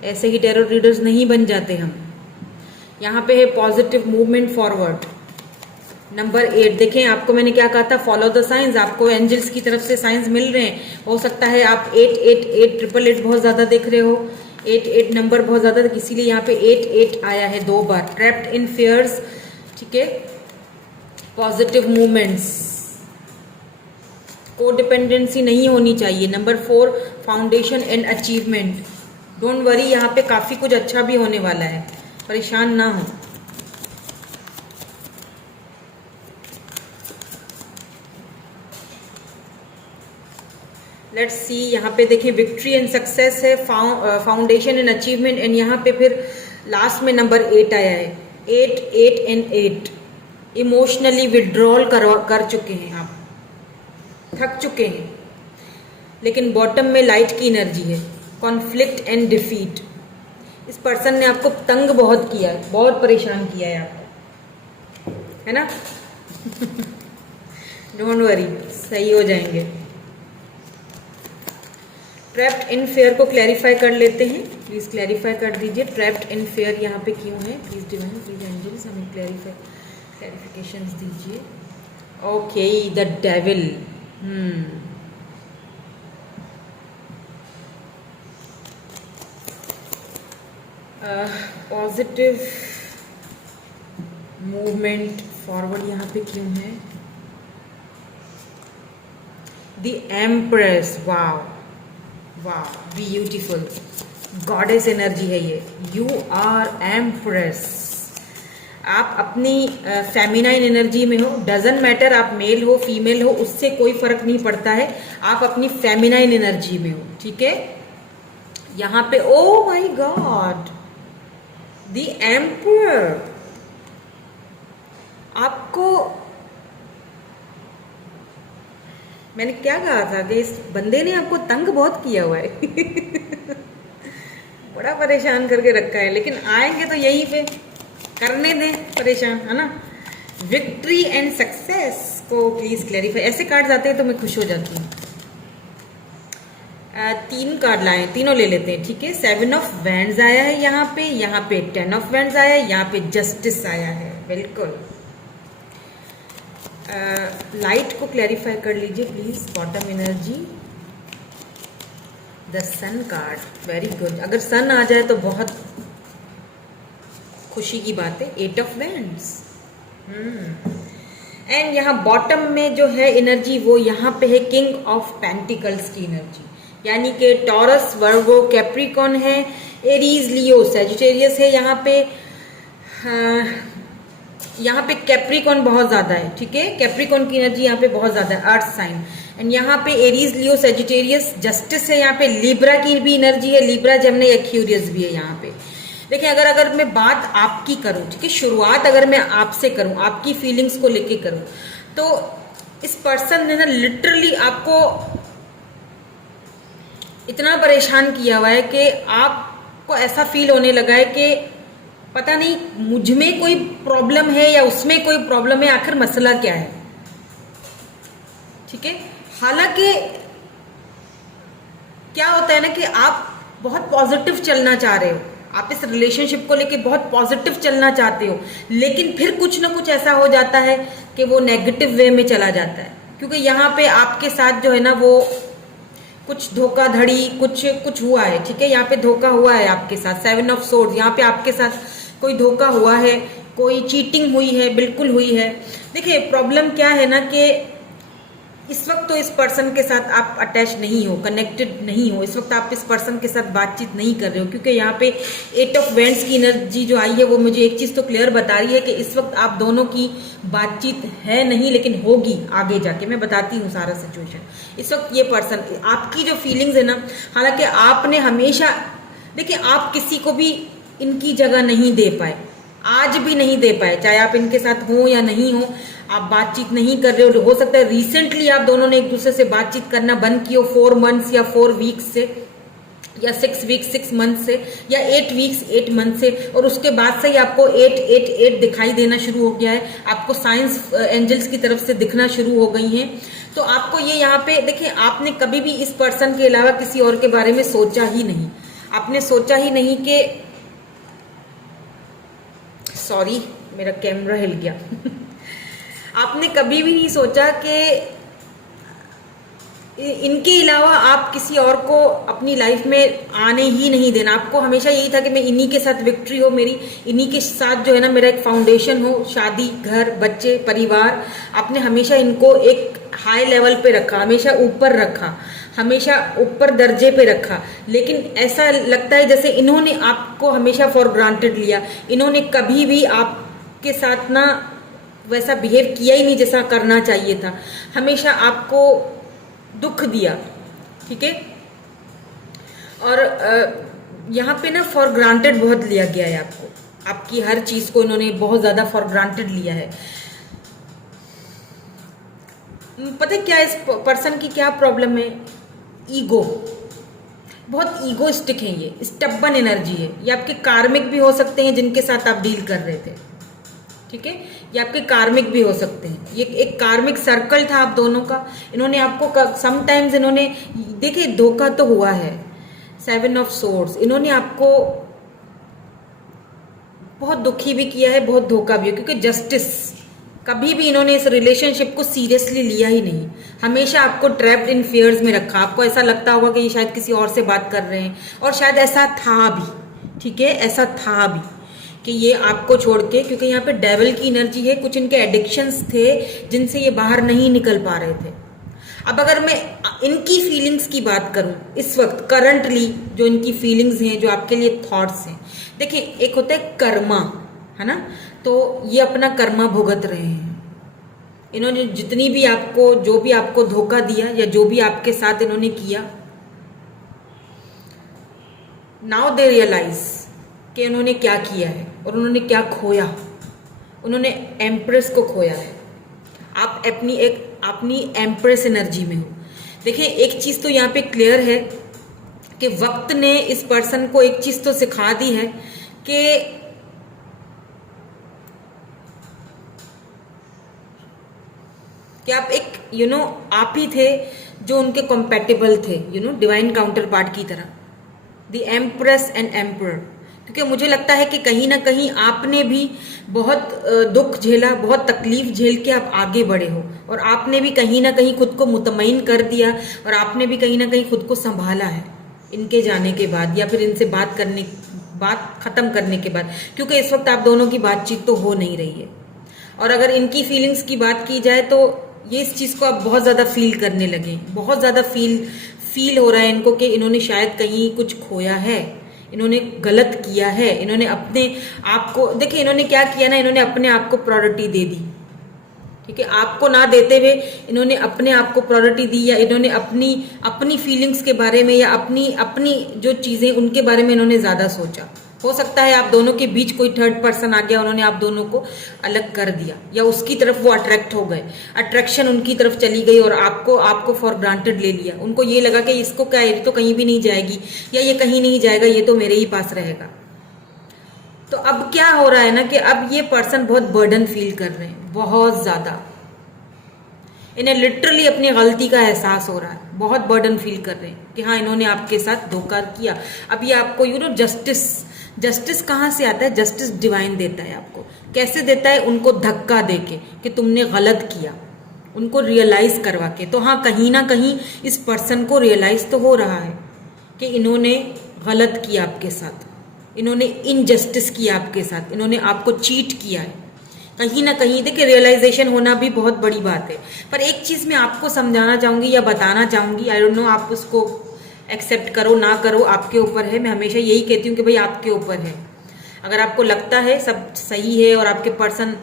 ऐसे ही टैरो रीडर्स नहीं बन जाते हम। यहाँ पे है पॉजिटिव मूवमेंट फॉरवर्ड, नंबर 8। देखें, आपको मैंने क्या कहा था, फॉलो द साइंस। आपको एंजल्स की तरफ से साइंस मिल रहे हैं। हो सकता है आप 888 बहुत ज्यादा देख रहे हो, 88 नंबर बहुत ज्यादा, इसीलिए यहाँ पे 88 आया है 2 बार। ट्रैप्ड इन फियर्स, ठीक है, पॉजिटिव मूवमेंट्स, कोडिपेंडेंसी नहीं होनी चाहिए। Number 4, foundation and achievement. Don't worry, यहाँ पे काफी कुछ अच्छा भी होने वाला है, परेशान ना हो। लेट्स सी, यहाँ पे देखिए विक्ट्री एंड सक्सेस है, फाउंडेशन एंड अचीवमेंट, एंड यहाँ पे फिर लास्ट में नंबर 8 आया है। 8 8 एंड 8। इमोशनली विड्रॉल कर चुके हैं आप, थक चुके हैं, लेकिन बॉटम में लाइट की एनर्जी है। कॉन्फ्लिक्ट एंड डिफीट, इस पर्सन ने आपको तंग बहुत किया है, बहुत परेशान किया है आपको, है ना? डोंट वरी, सही हो जाएंगे। ट्रैप्ड इन फेयर को क्लैरिफाई कर लेते हैं, प्लीज क्लैरिफाई कर दीजिए। ट्रैप्ड इन फेयर यहाँ पे क्यों है? प्लीज डिवाइन, प्लीज एंजल्स हमें क्लैरिफिकेशंस दीजिए। Okay, the devil. Positive movement forward यहाँ पे क्यों है? The empress, wow wow, beautiful, goddess energy है ये। You are empress. आप अपनी फेमिनाइन एनर्जी में हो, डजंट मैटर आप मेल हो फीमेल हो, उससे कोई फर्क नहीं पड़ता है, आप अपनी फेमिनाइन एनर्जी में हो, ठीक है? यहाँ पे oh my God, the emperor. आपको मैंने क्या कहा था कि इस बंदे ने आपको तंग बहुत किया हुआ है। बड़ा परेशान करके रखा है, लेकिन आएंगे तो यहीं पे, करने दें परेशान, है ना? विक्ट्री एंड सक्सेस को प्लीज क्लैरिफाई। ऐसे कार्ड आते हैं तो मैं खुश हो जाती हूँ। 3 कार्ड लाए, तीनों ले लेते हैं, ठीक है? 7 ऑफ वैंड्स आया है यहाँ पे 10 ऑफ वैंड्स आया है, यहाँ पे जस्टिस आया है। बिल्कुल। लाइट को क्लैरिफाई कर लीजिए please, bottom energy. The sun card, very good. अगर सन आ जाए तो बहुत खुशी की बात है। 8 ऑफ वैंड्स। एंड यहाँ बॉटम में जो है एनर्जी, वो यहाँ पे है किंग ऑफ पेंटिकल्स की एनर्जी, यानी कि टॉरस, वर्गो, कैप्रिकॉन है, एरीज, लियो, सैजिटेरियस है। यहाँ पे कैप्रिकॉन बहुत ज्यादा है, ठीक है? कैप्रिकॉन की एनर्जी यहाँ पे बहुत ज्यादा है, अर्थ साइन। एंड यहाँ पे एरीज, लियो, सैजिटेरियस, जस्टिस है। यहाँ पे लिब्रा की भी एनर्जी है, लिब्रा, जेमिनी, एक्यूरियस भी है यहाँ पे। देखिए, अगर मैं बात आपकी करूं, ठीक है, शुरुआत अगर मैं आपसे करूं, आपकी फीलिंग्स को लेके करूं, तो इस पर्सन ने ना लिटरली आपको इतना परेशान किया हुआ है कि आपको ऐसा फील होने लगा है कि पता नहीं मुझ में कोई प्रॉब्लम है या उसमें कोई प्रॉब्लम है, आखिर मसला क्या है, ठीक है? हालांकि क्या होता है ना कि आप बहुत पॉजिटिव चलना चाह रहे हो, आप इस रिलेशनशिप को लेके बहुत पॉजिटिव चलना चाहते हो, लेकिन फिर कुछ ना कुछ ऐसा हो जाता है कि वो नेगेटिव वे में चला जाता है। क्योंकि यहाँ पे आपके साथ जो है ना, वो कुछ धोखाधड़ी, कुछ हुआ है, ठीक है? यहाँ पे धोखा हुआ है आपके साथ। 7 ऑफ सोर्ड्स, यहाँ पे आपके साथ कोई धोखा हुआ है, कोई चीटिंग हुई है, बिल्कुल हुई है। देखिए, प्रॉब्लम क्या है ना कि इस वक्त तो इस पर्सन के साथ आप अटैच नहीं हो, कनेक्टेड नहीं हो, इस वक्त आप इस पर्सन के साथ बातचीत नहीं कर रहे हो, क्योंकि यहाँ पे 8 ऑफ वैंड्स की एनर्जी जो आई है, वो मुझे एक चीज तो क्लियर बता रही है कि इस वक्त आप दोनों की बातचीत है नहीं, लेकिन होगी आगे जाके। मैं बताती हूँ सारा सिचुएशन। इस वक्त ये पर्सन, आपकी जो फीलिंग्स है ना, हालांकि आपने हमेशा, देखिए, आप किसी को भी इनकी जगह नहीं दे पाए, आज भी नहीं दे पाए, चाहे आप इनके साथ हो या नहीं हो, आप बातचीत नहीं कर रहे हो सकता है रिसेंटली आप दोनों ने एक दूसरे से बातचीत करना बंद की हो, 4 मंथ्स या 4 वीक्स से, या 6 वीक्स 6 मंथ से, या 8 वीक्स 8 मंथ से, और उसके बाद से ही आपको 8 दिखाई देना शुरू हो गया है, आपको साइंस एंजल्स की तरफ से दिखना शुरू हो गई हैं। तो आपको ये यहाँ पे देखिए, आपने कभी भी इस पर्सन के अलावा किसी और के बारे में सोचा ही नहीं, आपने सोचा ही नहीं कि, सॉरी मेरा कैमरा हिल गया। आपने कभी भी नहीं सोचा कि इनके अलावा आप किसी और को अपनी लाइफ में आने ही नहीं देना। आपको हमेशा यही था कि मैं इन्हीं के साथ विक्ट्री हो मेरी, इन्हीं के साथ जो है ना मेरा एक फाउंडेशन हो, शादी, घर, बच्चे, परिवार। आपने हमेशा इनको एक हाई लेवल पे रखा, हमेशा ऊपर रखा, हमेशा ऊपर दर्जे पे रखा। लेकिन ऐसा लगता है जैसे इन्होंने आपको हमेशा फॉर ग्रांटेड लिया, इन्होंने कभी भी आपके साथ ना वैसा बिहेव किया ही नहीं जैसा करना चाहिए था, हमेशा आपको दुख दिया, ठीक है? और यहाँ पे ना फॉर ग्रांटेड बहुत लिया गया है आपको, आपकी हर चीज को इन्होंने बहुत ज्यादा फॉर ग्रांटेड लिया है। पता है क्या इस पर्सन की क्या प्रॉब्लम है? ईगो। बहुत ईगोइस्टिक हैं, ये स्टब्बन एनर्जी है। ये आपके कार्मिक भी हो सकते हैं जिनके साथ आप डील कर रहे थे, ठीक है, ये आपके कार्मिक भी हो सकते हैं। ये एक कार्मिक सर्कल था आप दोनों का। इन्होंने आपको समटाइम्स इन्होंने, देखिए धोखा तो हुआ है, 7 ऑफ सोर्ड्स, इन्होंने आपको बहुत दुखी भी किया है, बहुत धोखा भी है, क्योंकि जस्टिस, कभी भी इन्होंने इस रिलेशनशिप को सीरियसली लिया ही नहीं। हमेशा आपको ट्रैप्ड इन फियर्स में रखा। आपको ऐसा लगता होगा कि ये शायद किसी और से बात कर रहे हैं, और शायद ऐसा था भी, ठीक है, ऐसा था भी कि ये आपको छोड़ के, क्योंकि यहाँ पे डेविल की एनर्जी है, कुछ इनके एडिक्शंस थे जिनसे ये बाहर नहीं निकल पा रहे थे। अब अगर मैं इनकी फीलिंग्स की बात करूं इस वक्त करंटली, जो इनकी फीलिंग्स हैं, जो आपके लिए थॉट्स हैं, देखिए एक होता है कर्मा, है ना, तो ये अपना कर्मा भुगत रहे हैं। इन्होंने जितनी भी आपको, जो भी आपको धोखा दिया या जो भी आपके साथ इन्होंने किया, नाउ दे रियलाइज कि इन्होंने क्या किया है और उन्होंने क्या खोया। उन्होंने एम्प्रेस को खोया है। आप अपनी एम्प्रेस एनर्जी में हो। देखिए एक चीज तो यहाँ पे क्लियर है कि वक्त ने इस पर्सन को एक चीज तो सिखा दी है कि आप एक आप ही थे जो उनके कंपैटिबल थे, डिवाइन काउंटर पार्ट की तरह, द एम्प्रेस एंड एम्परर। क्योंकि मुझे लगता है कि कहीं ना कहीं आपने भी बहुत दुख झेला, बहुत तकलीफ झेल के आप आगे बढ़े हो, और आपने भी कहीं ना कहीं खुद को मुतमईन कर दिया, और आपने भी कहीं ना कहीं खुद को संभाला है इनके जाने के बाद, या फिर इनसे बात खत्म करने के बाद, क्योंकि इस वक्त आप दोनों की बातचीत तो हो नहीं रही है। और अगर इनकी फीलिंग्स की बात की जाए तो ये इस चीज को आप बहुत ज्यादा फील करने लगे, बहुत ज्यादा फील हो रहा है इनको कि इन्होंने शायद कहीं कुछ खोया है, इन्होंने गलत किया है। इन्होंने अपने आप को, देखिए इन्होंने क्या किया ना, इन्होंने अपने आप को प्रायोरिटी दे दी, ठीक है, आपको ना देते हुए इन्होंने अपने आप को प्रायोरिटी दी, या इन्होंने अपनी फीलिंग्स के बारे में या अपनी जो चीजें उनके बारे में इन्होंने ज्यादा सोचा। हो सकता है आप दोनों के बीच कोई थर्ड पर्सन आ गया, उन्होंने आप दोनों को अलग कर दिया, या उसकी तरफ वो अट्रैक्ट हो गए, अट्रैक्शन उनकी तरफ चली गई, और आपको फॉर ग्रांटेड ले लिया। उनको ये लगा कि इसको क्या, ये तो कहीं भी नहीं जाएगी, या ये कहीं नहीं जाएगा, ये तो मेरे ही पास रहेगा। तो अब क्या हो रहा है ना कि अब ये पर्सन बहुत बर्डन फील कर रहे हैं, बहुत ज्यादा। इन्हें लिटरली अपनी गलती का एहसास हो रहा है, बहुत बर्डन फील कर रहे हैं कि हाँ इन्होंने आपके साथ धोखा किया। अब ये आपको जस्टिस कहाँ से आता है? जस्टिस डिवाइन देता है आपको। कैसे देता है? उनको धक्का देके कि तुमने गलत किया, उनको रियलाइज करवा के। तो हाँ, कहीं ना कहीं इस पर्सन को रियलाइज तो हो रहा है कि इन्होंने गलत किया आपके साथ, इन्होंने इनजस्टिस किया आपके साथ, इन्होंने आपको चीट किया है। कहीं ना कहीं देखिए रियलाइजेशन होना भी बहुत बड़ी बात है। पर एक चीज मैं आपको समझाना चाहूंगी या बताना चाहूंगी, आई डोंट नो आप उसको एक्सेप्ट करो ना करो, आपके ऊपर है। मैं हमेशा यही कहती हूँ कि भाई आपके ऊपर है। अगर आपको लगता है सब सही है और आपके पर्सन,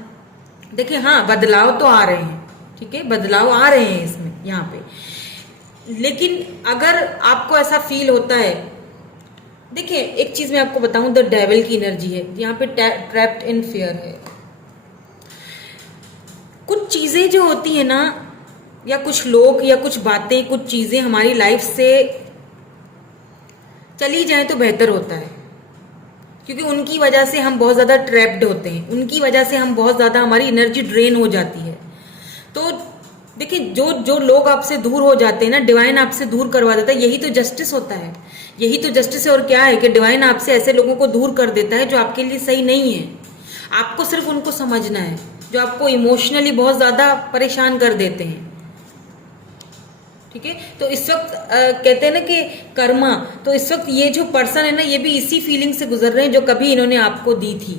देखिए हाँ बदलाव तो आ रहे हैं, ठीक है, बदलाव आ रहे हैं इसमें यहाँ पे। लेकिन अगर आपको ऐसा फील होता है, देखिए एक चीज मैं आपको बताऊं, द डेविल की एनर्जी है यहाँ पे, ट्रैप्ड इन फियर है। कुछ चीजें जो होती है ना, या कुछ लोग या कुछ बातें, कुछ चीजें हमारी लाइफ से चली जाए तो बेहतर होता है, क्योंकि उनकी वजह से हम बहुत ज्यादा ट्रैप्ड होते हैं, उनकी वजह से हम बहुत ज्यादा, हमारी एनर्जी ड्रेन हो जाती है। तो देखिए जो लोग आपसे दूर हो जाते हैं ना, डिवाइन आपसे दूर करवा देता है। यही तो जस्टिस होता है, यही तो जस्टिस है। और क्या है कि डिवाइन आपसे ऐसे लोगों को दूर कर देता है जो आपके लिए सही नहीं है। आपको सिर्फ उनको समझना है, जो आपको इमोशनली बहुत ज्यादा परेशान कर देते हैं, ठीक है। तो इस वक्त कहते हैं ना कि कर्मा, तो इस वक्त ये जो पर्सन है ना, ये भी इसी फीलिंग से गुजर रहे हैं जो कभी इन्होंने आपको दी थी।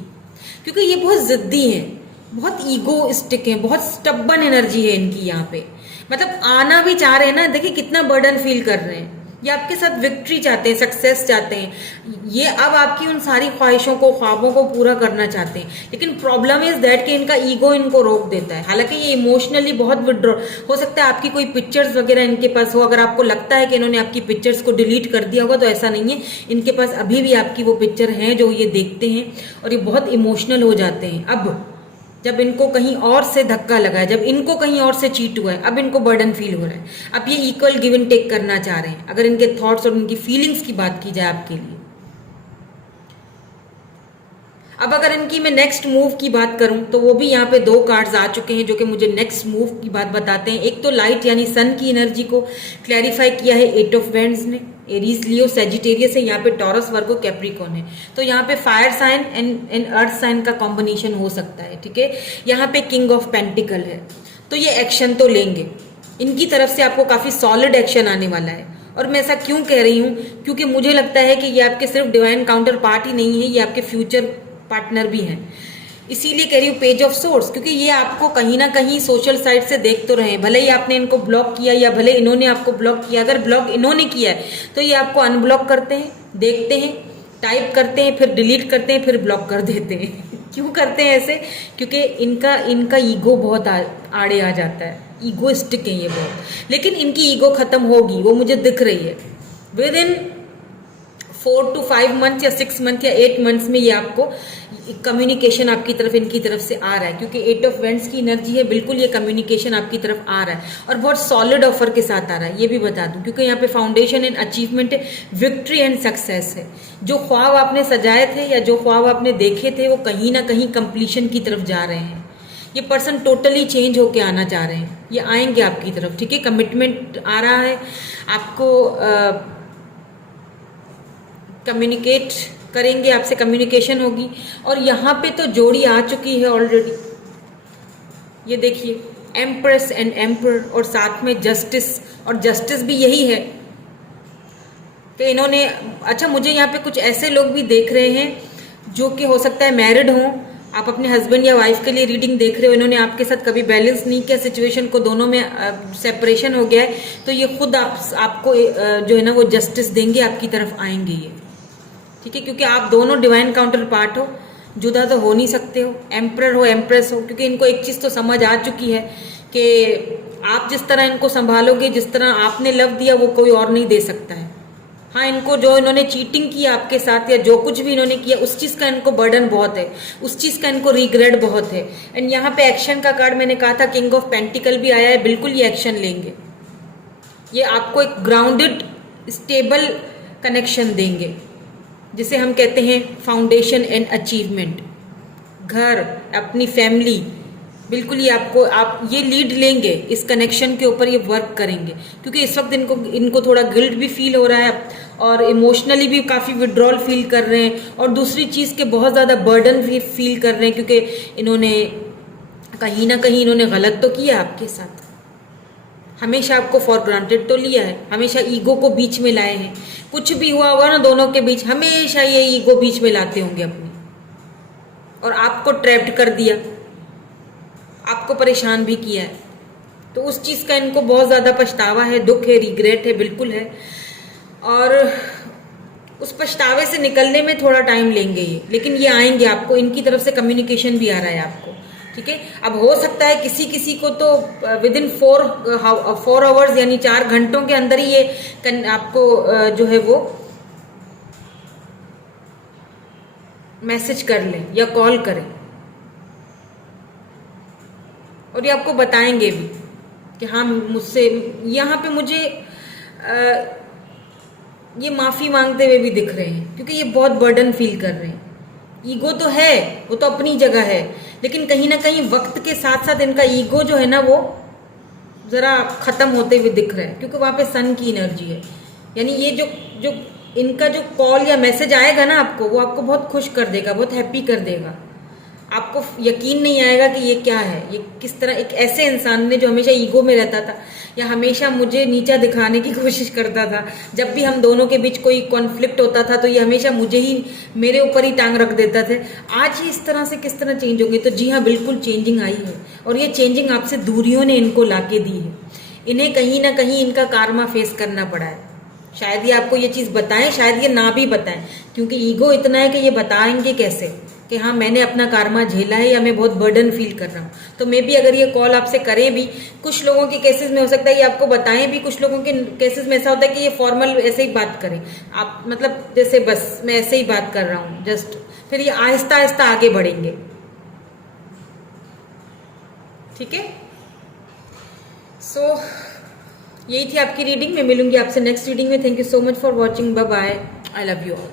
क्योंकि ये बहुत जिद्दी हैं, बहुत ईगोइस्टिक हैं, बहुत स्टब्बन एनर्जी है इनकी यहाँ पे। मतलब आना भी चाह रहे हैं ना, देखिए कितना बर्डन फील कर रहे हैं। ये आपके साथ विक्ट्री चाहते हैं, सक्सेस चाहते हैं। ये अब आपकी उन सारी ख्वाहिशों को, ख्वाबों को पूरा करना चाहते हैं। लेकिन प्रॉब्लम इज दैट कि इनका ईगो इनको रोक देता है। हालांकि ये इमोशनली बहुत विड्रॉ, हो सकता है आपकी कोई पिक्चर्स वगैरह इनके पास हो। अगर आपको लगता है कि इन्होंने आपकी पिक्चर्स को डिलीट कर दिया होगा, तो ऐसा नहीं है। इनके पास अभी भी आपकी वो पिक्चर हैं जो ये देखते हैं, और ये बहुत इमोशनल हो जाते हैं अब जब इनको कहीं और से धक्का लगा है, जब इनको कहीं और से चीट हुआ है, अब इनको बर्डन फील हो रहा है। अब ये इक्वल गिव एंड टेक करना चाह रहे हैं, अगर इनके थॉट्स और इनकी फीलिंग्स की बात की जाए आपके लिए। अब अगर इनकी मैं नेक्स्ट मूव की बात करूं तो वो भी यहाँ पे 2 कार्ड्स आ चुके हैं जो कि मुझे नेक्स्ट मूव की बात बताते हैं। एक तो लाइट यानी सन की एनर्जी को क्लैरिफाई किया है 8 ऑफ वैंड्स ने, एरीज, लियो, सेजिटेरियस है, यहाँ पे टॉरस, वर्गो, कैप्रिकॉर्न है। तो यहाँ पे fire sign and earth sign का कॉम्बिनेशन हो सकता है, ठीक है। यहाँ पे किंग ऑफ पेंटिकल है, तो ये एक्शन तो लेंगे, इनकी तरफ से आपको काफी सॉलिड एक्शन आने वाला है। और मैं ऐसा क्यों कह रही हूँ, क्योंकि मुझे लगता है कि ये आपके सिर्फ डिवाइन काउंटर पार्ट ही नहीं है, ये आपके फ्यूचर पार्टनर भी हैं। इसीलिए कह रही हूँ पेज ऑफ सोर्स, क्योंकि ये आपको कहीं ना कहीं सोशल साइट से देख तो रहे हैं, भले ही आपने इनको ब्लॉक किया या भले इन्होंने आपको ब्लॉक किया। अगर ब्लॉक इन्होंने किया है तो ये आपको अनब्लॉक करते हैं, देखते हैं, टाइप करते हैं, फिर डिलीट करते हैं, फिर ब्लॉक कर देते हैं। क्यों करते हैं ऐसे? क्योंकि इनका ईगो बहुत आड़े आ जाता है, ईगोइस्टिक है ये बहुत। लेकिन इनकी ईगो खत्म होगी, वो मुझे दिख रही है। विद इन 4 to 5 मंथ या 6 मंथ या 8 मंथ्स में ये आपको कम्युनिकेशन आपकी तरफ, इनकी तरफ से आ रहा है, क्योंकि 8 ऑफ वेंट्स की एनर्जी है, बिल्कुल ये कम्युनिकेशन आपकी तरफ आ रहा है और बहुत सॉलिड ऑफर के साथ आ रहा है, ये भी बता दूं। क्योंकि यहाँ पे फाउंडेशन एंड अचीवमेंट है, विक्ट्री एंड सक्सेस है। जो ख्वाब आपने सजाए थे या जो ख्वाब आपने देखे थे वो कहीं ना कहीं कंप्लीशन की तरफ जा रहे हैं। ये पर्सन टोटली चेंज होके आना चाह रहे हैं, ये आएंगे आपकी तरफ, ठीक है। कमिटमेंट आ रहा है, आपको कम्युनिकेट करेंगे, आपसे कम्युनिकेशन होगी। और यहाँ पे तो जोड़ी आ चुकी है ऑलरेडी, ये देखिए एम्प्रेस एंड एम्पर, और साथ में जस्टिस, और जस्टिस भी यही है कि इन्होंने, अच्छा मुझे यहाँ पे कुछ ऐसे लोग भी देख रहे हैं जो कि हो सकता है मैरिड हों, आप अपने हस्बैंड या वाइफ के लिए रीडिंग देख रहे हो, इन्होंने आपके साथ कभी बैलेंस नहीं किया सिचुएशन को, दोनों में सेपरेशन हो गया है, तो ये खुद आपको जो है ना वो जस्टिस देंगे, आपकी तरफ आएंगे ये, ठीक है। क्योंकि आप दोनों डिवाइन काउंटर पार्ट हो, जुदा तो हो नहीं सकते हो, एम्परर हो, एम्प्रेस हो। क्योंकि इनको एक चीज तो समझ आ चुकी है कि आप जिस तरह इनको संभालोगे, जिस तरह आपने लव दिया वो कोई और नहीं दे सकता है। हाँ, इनको जो इन्होंने चीटिंग की आपके साथ या जो कुछ भी इन्होंने किया, उस चीज का इनको बर्डन बहुत है, उस चीज का इनको रिग्रेट बहुत है। एंड यहाँ पे एक्शन का कार्ड मैंने कहा था, किंग ऑफ पेंटिकल भी आया है, बिल्कुल ये एक्शन लेंगे, ये आपको एक ग्राउंडेड स्टेबल कनेक्शन देंगे, जिसे हम कहते हैं फाउंडेशन एंड अचीवमेंट। घर, अपनी फैमिली, बिल्कुल ये आपको, आप ये लीड लेंगे इस कनेक्शन के ऊपर, ये वर्क करेंगे। क्योंकि इस वक्त इनको थोड़ा गिल्ट भी फील हो रहा है और इमोशनली भी काफ़ी विड्रॉल फील कर रहे हैं, और दूसरी चीज़ के बहुत ज़्यादा बर्डन भी फील कर रहे हैं, क्योंकि इन्होंने कहीं ना कहीं इन्होंने गलत तो किया आपके साथ, हमेशा आपको फॉर ग्रांटेड तो लिया है, हमेशा ईगो को बीच में लाए हैं। कुछ भी हुआ होगा ना दोनों के बीच, हमेशा ये ईगो बीच में लाते होंगे अपनी, और आपको ट्रैप्ड कर दिया, आपको परेशान भी किया है। तो उस चीज़ का इनको बहुत ज़्यादा पछतावा है, दुख है, रिग्रेट है, बिल्कुल है। और उस पछतावे से निकलने में थोड़ा टाइम लेंगे ये, लेकिन ये आएंगे, आपको इनकी तरफ से कम्युनिकेशन भी आ रहा है आपको, ठीक है। अब हो सकता है किसी किसी को तो विद इन 4 आवर्स यानी 4 घंटों के अंदर ही ये आपको जो है वो मैसेज कर लें या कॉल करें, और ये आपको बताएंगे भी कि हाँ मुझसे, यहाँ पे मुझे ये माफ़ी मांगते हुए भी दिख रहे हैं, क्योंकि ये बहुत बर्डन फील कर रहे हैं। ईगो तो है, वो तो अपनी जगह है, लेकिन कहीं ना कहीं वक्त के साथ साथ इनका ईगो जो है ना वो ज़रा ख़त्म होते हुए दिख रहा है, क्योंकि वहाँ पे सन की एनर्जी है। यानी ये जो इनका जो कॉल या मैसेज आएगा ना आपको, वो आपको बहुत खुश कर देगा, बहुत हैप्पी कर देगा। आपको यकीन नहीं आएगा कि ये क्या है, ये किस तरह एक ऐसे इंसान ने जो हमेशा ईगो में रहता था या हमेशा मुझे नीचा दिखाने की कोशिश करता था, जब भी हम दोनों के बीच कोई कॉन्फ्लिक्ट होता था तो ये हमेशा मुझे ही, मेरे ऊपर ही टांग रख देता थे, आज ही इस तरह से किस तरह चेंज होंगे। तो जी हाँ, बिल्कुल चेंजिंग आई है, और ये चेंजिंग आपसे दूरियों ने इनको लाके दी है। इन्हें कहीं ना कहीं इनका कारमा फेस करना पड़ा है। शायद ये आपको ये चीज़ बताएं, शायद ये ना भी बताएं, क्योंकि ईगो इतना है कि ये बताएंगे कैसे कि हाँ मैंने अपना कारमा झेला है या मैं बहुत बर्डन फील कर रहा हूँ। तो मे बी अगर ये कॉल आपसे करें भी, कुछ लोगों के केसेस में हो सकता है ये आपको बताएं भी, कुछ लोगों के केसेस में ऐसा होता है कि ये फॉर्मल ऐसे ही बात करें, आप मतलब जैसे बस मैं ऐसे ही बात कर रहा हूँ जस्ट, फिर ये आहिस्ता आहिस्ता आगे बढ़ेंगे। ठीक है। सो यही थी आपकी रीडिंग। मैं मिलूंगी आपसे नेक्स्ट रीडिंग में। Thank you so much for watching. Bye bye. I love you all.